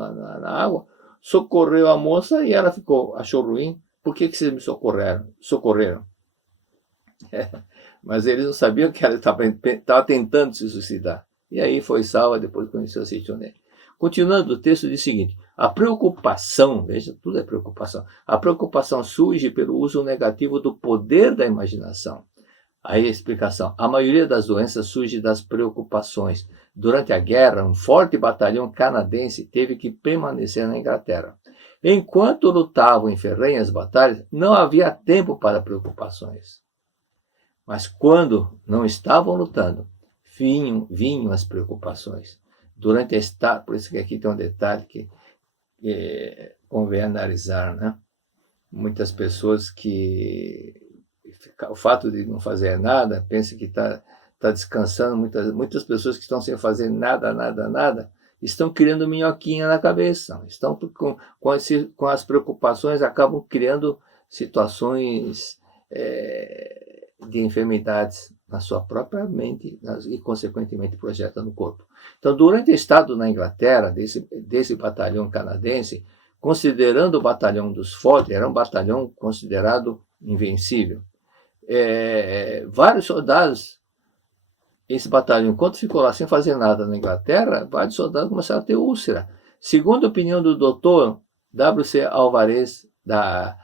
na água, socorreu a moça e ela achou ruim. Por que vocês me socorreram? Mas eles não sabiam que ela estava tentando se suicidar. E aí foi salva, depois conheceu a Seichoné. Continuando, o texto diz o seguinte: A preocupação, veja, tudo é preocupação. A preocupação surge pelo uso negativo do poder da imaginação. Aí a explicação. A maioria das doenças surge das preocupações. Durante a guerra, um forte batalhão canadense teve que permanecer na Inglaterra. Enquanto lutavam em ferrenhas batalhas, não havia tempo para preocupações. Mas quando não estavam lutando, vinham as preocupações. Durante a estada, por isso que aqui tem um detalhe que convém analisar, né? Muitas pessoas que o fato de não fazer nada, pensam que está descansando, muitas pessoas que estão sem fazer nada, estão criando minhoquinha na cabeça, estão com as preocupações, acabam criando situações de enfermidades na sua própria mente e, consequentemente, projeta no corpo. Então, durante o estado na Inglaterra, desse batalhão canadense, considerando o batalhão dos fortes, era um batalhão considerado invencível. Vários soldados, esse batalhão, enquanto ficou lá sem fazer nada na Inglaterra, vários soldados começaram a ter úlcera. Segundo a opinião do Dr. W.C. Alvarez, da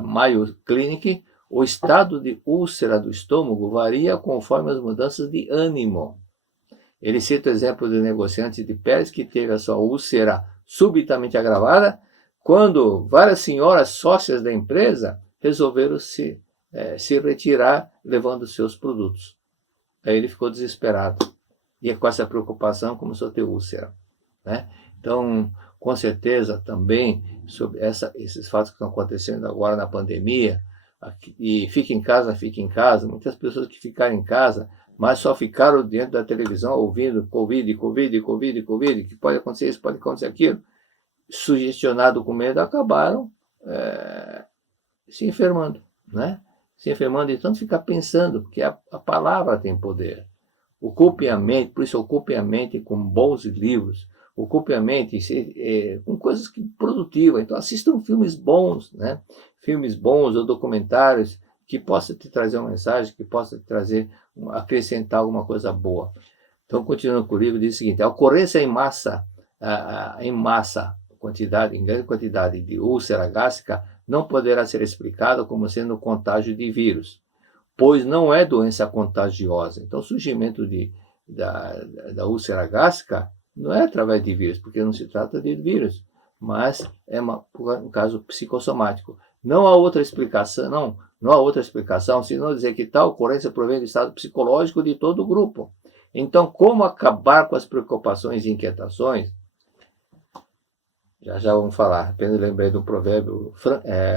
Mayo Clinic, o estado de úlcera do estômago varia conforme as mudanças de ânimo. Ele cita o exemplo do negociante de Pérez, que teve a sua úlcera subitamente agravada, quando várias senhoras sócias da empresa resolveram se retirar, levando seus produtos. Aí ele ficou desesperado. E com essa preocupação começou a ter úlcera, né? Então, com certeza, também, sobre esses fatos que estão acontecendo agora na pandemia, e fique em casa, muitas pessoas que ficaram em casa, mas só ficaram dentro da televisão ouvindo Covid, que pode acontecer isso, pode acontecer aquilo, sugestionado com medo, acabaram se enfermando, né? Se enfermando e tanto ficar pensando, porque a palavra tem poder. Ocupe a mente, por isso ocupe a mente com bons livros, ocupe a mente com coisas produtivas. Então assistam filmes bons, né? Filmes bons ou documentários que possam te trazer uma mensagem, que possam te trazer, acrescentar alguma coisa boa. Então, continuando com o livro, diz o seguinte: a ocorrência em grande quantidade de úlcera gástrica não poderá ser explicada como sendo contágio de vírus, pois não é doença contagiosa. Então, o surgimento da úlcera gástrica não é através de vírus, porque não se trata de vírus, mas é um caso psicossomático. Não há outra explicação, senão dizer que tal ocorrência provém do estado psicológico de todo o grupo. Então, como acabar com as preocupações e inquietações? Já vamos falar. Apenas lembrei do provérbio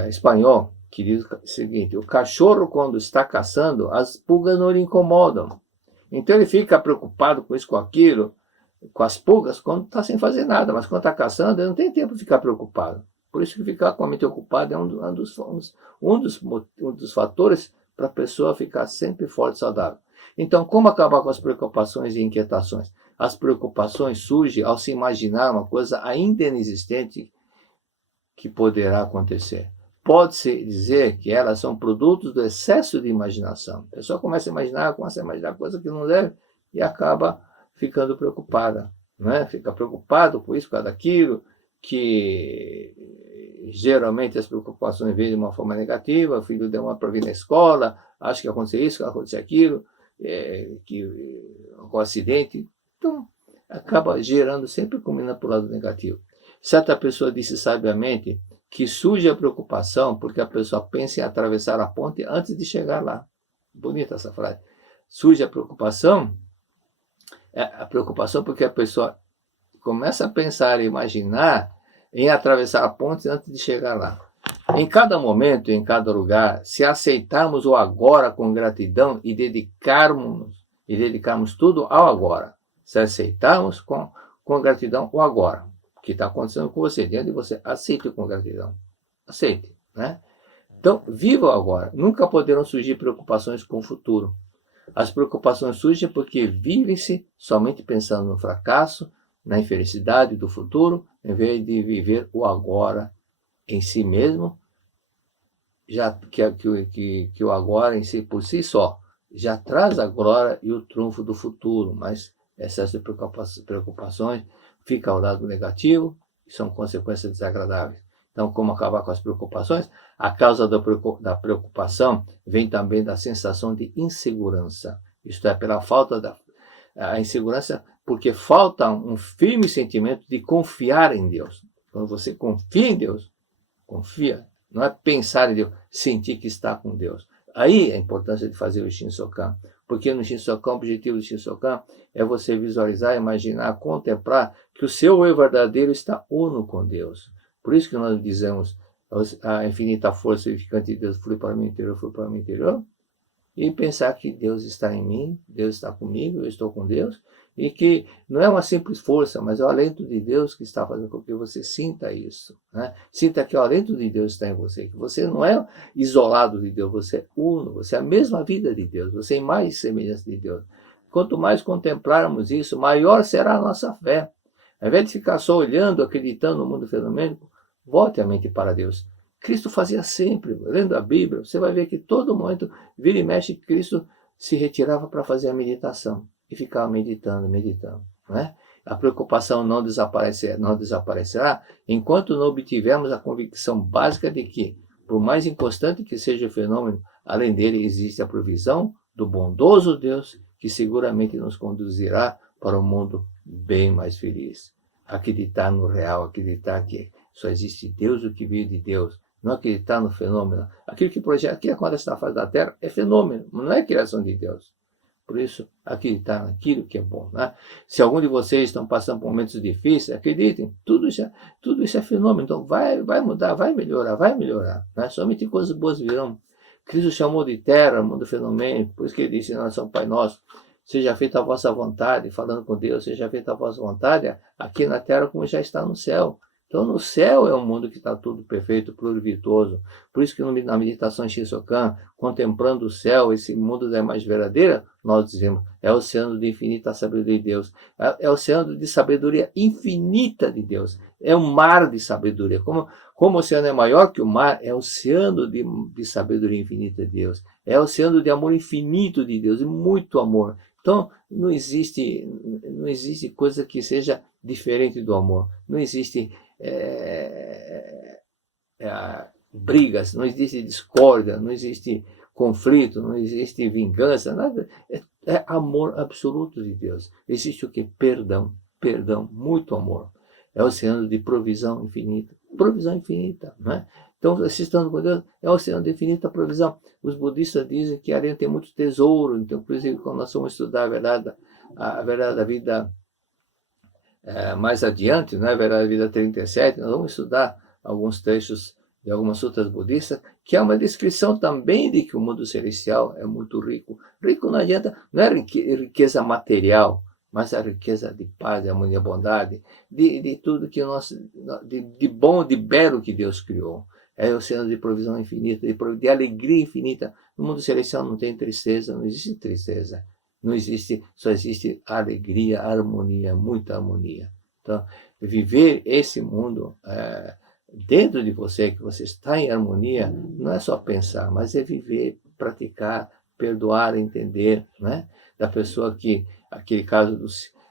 espanhol, que diz o seguinte: o cachorro, quando está caçando, as pulgas não lhe incomodam. Então ele fica preocupado com isso, com aquilo, com as pulgas, quando está sem fazer nada. Mas quando está caçando, ele não tem tempo de ficar preocupado. Por isso que ficar com a mente ocupada é um dos fatores para a pessoa ficar sempre forte e saudável. Então, como acabar com as preocupações e inquietações? As preocupações surgem ao se imaginar uma coisa ainda inexistente que poderá acontecer. Pode-se dizer que elas são produtos do excesso de imaginação. A pessoa começa a imaginar coisa que não deve e acaba ficando preocupada, né? Fica preocupado com isso, com aquilo, que geralmente as preocupações vêm de uma forma negativa. O filho deu uma para vir na escola, acha que aconteceu isso, que aconteceu aquilo, um acidente. Então, acaba gerando sempre combinando para o lado negativo. Certa pessoa disse sabiamente que surge a preocupação porque a pessoa pensa em atravessar a ponte antes de chegar lá. Bonita essa frase. Surge a preocupação porque a pessoa começa a pensar e imaginar em atravessar a ponte antes de chegar lá. Em cada momento, em cada lugar, se aceitarmos o agora com gratidão e dedicarmos tudo ao agora, se aceitarmos com gratidão o agora, o que está acontecendo com você, diante de você, aceite com gratidão. Aceite, né? Então, viva o agora. Nunca poderão surgir preocupações com o futuro. As preocupações surgem porque vive-se somente pensando no fracasso, na infelicidade do futuro, em vez de viver o agora em si mesmo, já que o agora em si, por si só, já traz a glória e o triunfo do futuro, mas excesso de preocupações fica ao lado negativo e são consequências desagradáveis. Então, como acabar com as preocupações? A causa da preocupação vem também da sensação de insegurança. Isto é, pela falta a insegurança, porque falta um firme sentimento de confiar em Deus. Quando você confia em Deus, confia, não é pensar em Deus, sentir que está com Deus. Aí a importância de fazer o Shinsokan, porque no Shinsokan, o objetivo do Shinsokan é você visualizar, imaginar, contemplar que o seu eu verdadeiro está uno com Deus. Por isso que nós dizemos, a infinita força edificante de Deus flui para o meu interior, flui para o meu interior, e pensar que Deus está em mim, Deus está comigo, eu estou com Deus, e que não é uma simples força, mas é o alento de Deus que está fazendo com que você sinta isso. Né? Sinta que o alento de Deus está em você, que você não é isolado de Deus, você é uno, você é a mesma vida de Deus, você é mais semelhança de Deus. Quanto mais contemplarmos isso, maior será a nossa fé. Ao invés de ficar só olhando, acreditando no mundo fenomênico, volte a mente para Deus. Cristo fazia sempre, lendo a Bíblia, você vai ver que todo momento, vira e mexe, Cristo se retirava para fazer a meditação e ficava meditando. Não é? A preocupação não desaparecerá enquanto não obtivermos a convicção básica de que, por mais inconstante que seja o fenômeno, além dele existe a provisão do bondoso Deus que seguramente nos conduzirá para um mundo bem mais feliz. Acreditar no real, acreditar que só existe Deus, o que veio de Deus. Não acreditar no fenômeno. Aquilo que acontece na face da Terra é fenômeno, não é criação de Deus. Por isso, acreditar naquilo que é bom. Né? Se algum de vocês estão passando por momentos difíceis, acreditem, tudo isso é fenômeno. Então, vai mudar, vai melhorar. Né? Somente coisas boas virão. Cristo chamou de terra, mundo fenomênico, por isso que ele disse na oração Pai Nosso, seja feita a vossa vontade, falando com Deus, seja feita a vossa vontade, aqui na terra como já está no céu. Então, no céu é um mundo que está tudo perfeito, plurivirtuoso. Por isso que na meditação Shinsokan, contemplando o céu, esse mundo da imagem verdadeira, nós dizemos, é o oceano de infinita sabedoria de Deus. É o oceano de sabedoria infinita de Deus. É um mar de sabedoria. Como o oceano é maior que o mar, é o oceano de sabedoria infinita de Deus. É o oceano de amor infinito de Deus, e muito amor. Então, não existe coisa que seja diferente do amor. Não existe brigas, não existe discórdia, não existe conflito, não existe vingança, nada. É amor absoluto de Deus. Existe o que? Perdão, muito amor. É o oceano de provisão infinita, né? Então, assistando com Deus, é o oceano de infinita provisão. Os budistas dizem que ali tem muito tesouro, então, por exemplo, quando nós vamos estudar a verdade da vida mais adiante, né, a verdade da vida 37, nós vamos estudar alguns trechos de algumas sutras budistas, que é uma descrição também de que o mundo celestial é muito rico. Rico não adianta, não é riqueza material, mas a riqueza de paz, de harmonia, bondade, de tudo que de bom, de belo que Deus criou. É o oceano de provisão infinita, de alegria infinita. No mundo celestial não tem tristeza, não existe tristeza. Não existe, só existe alegria, harmonia, muita harmonia. Então, viver esse mundo dentro de você, que você está em harmonia, não é só pensar, mas é viver, praticar, perdoar, entender, né? Da pessoa aquele caso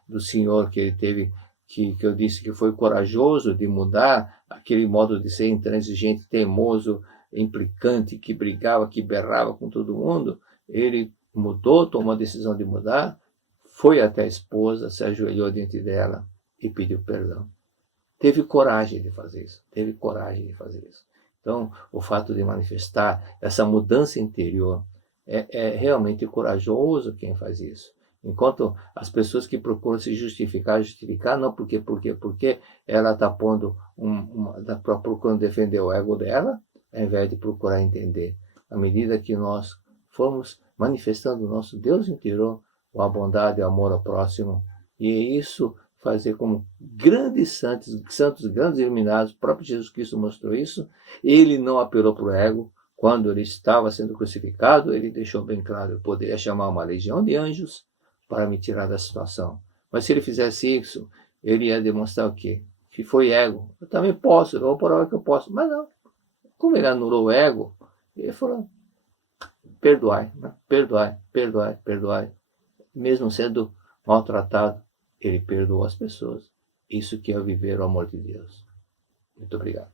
do senhor que ele teve, que eu disse que foi corajoso de mudar aquele modo de ser intransigente, teimoso, implicante, que brigava, que berrava com todo mundo. Ele mudou, tomou a decisão de mudar, foi até a esposa, se ajoelhou diante dela e pediu perdão. Teve coragem de fazer isso. Então, o fato de manifestar essa mudança interior é realmente corajoso quem faz isso. Enquanto as pessoas que procuram se justificar não porque ela está procurando defender o ego dela, ao invés de procurar entender. À medida que nós formos manifestando o nosso Deus interior, a bondade e o amor ao próximo, e isso fazer como grandes santos grandes iluminados, o próprio Jesus Cristo mostrou isso. Ele não apelou para o ego. Quando ele estava sendo crucificado, ele deixou bem claro, eu poderia chamar uma legião de anjos para me tirar da situação. Mas se ele fizesse isso, ele ia demonstrar o quê? Que foi ego. Eu também posso, eu vou provar que eu posso. Mas não. Como ele anulou o ego, ele falou, perdoai, né? perdoai. Mesmo sendo maltratado, ele perdoou as pessoas. Isso que é viver o amor de Deus. Muito obrigado.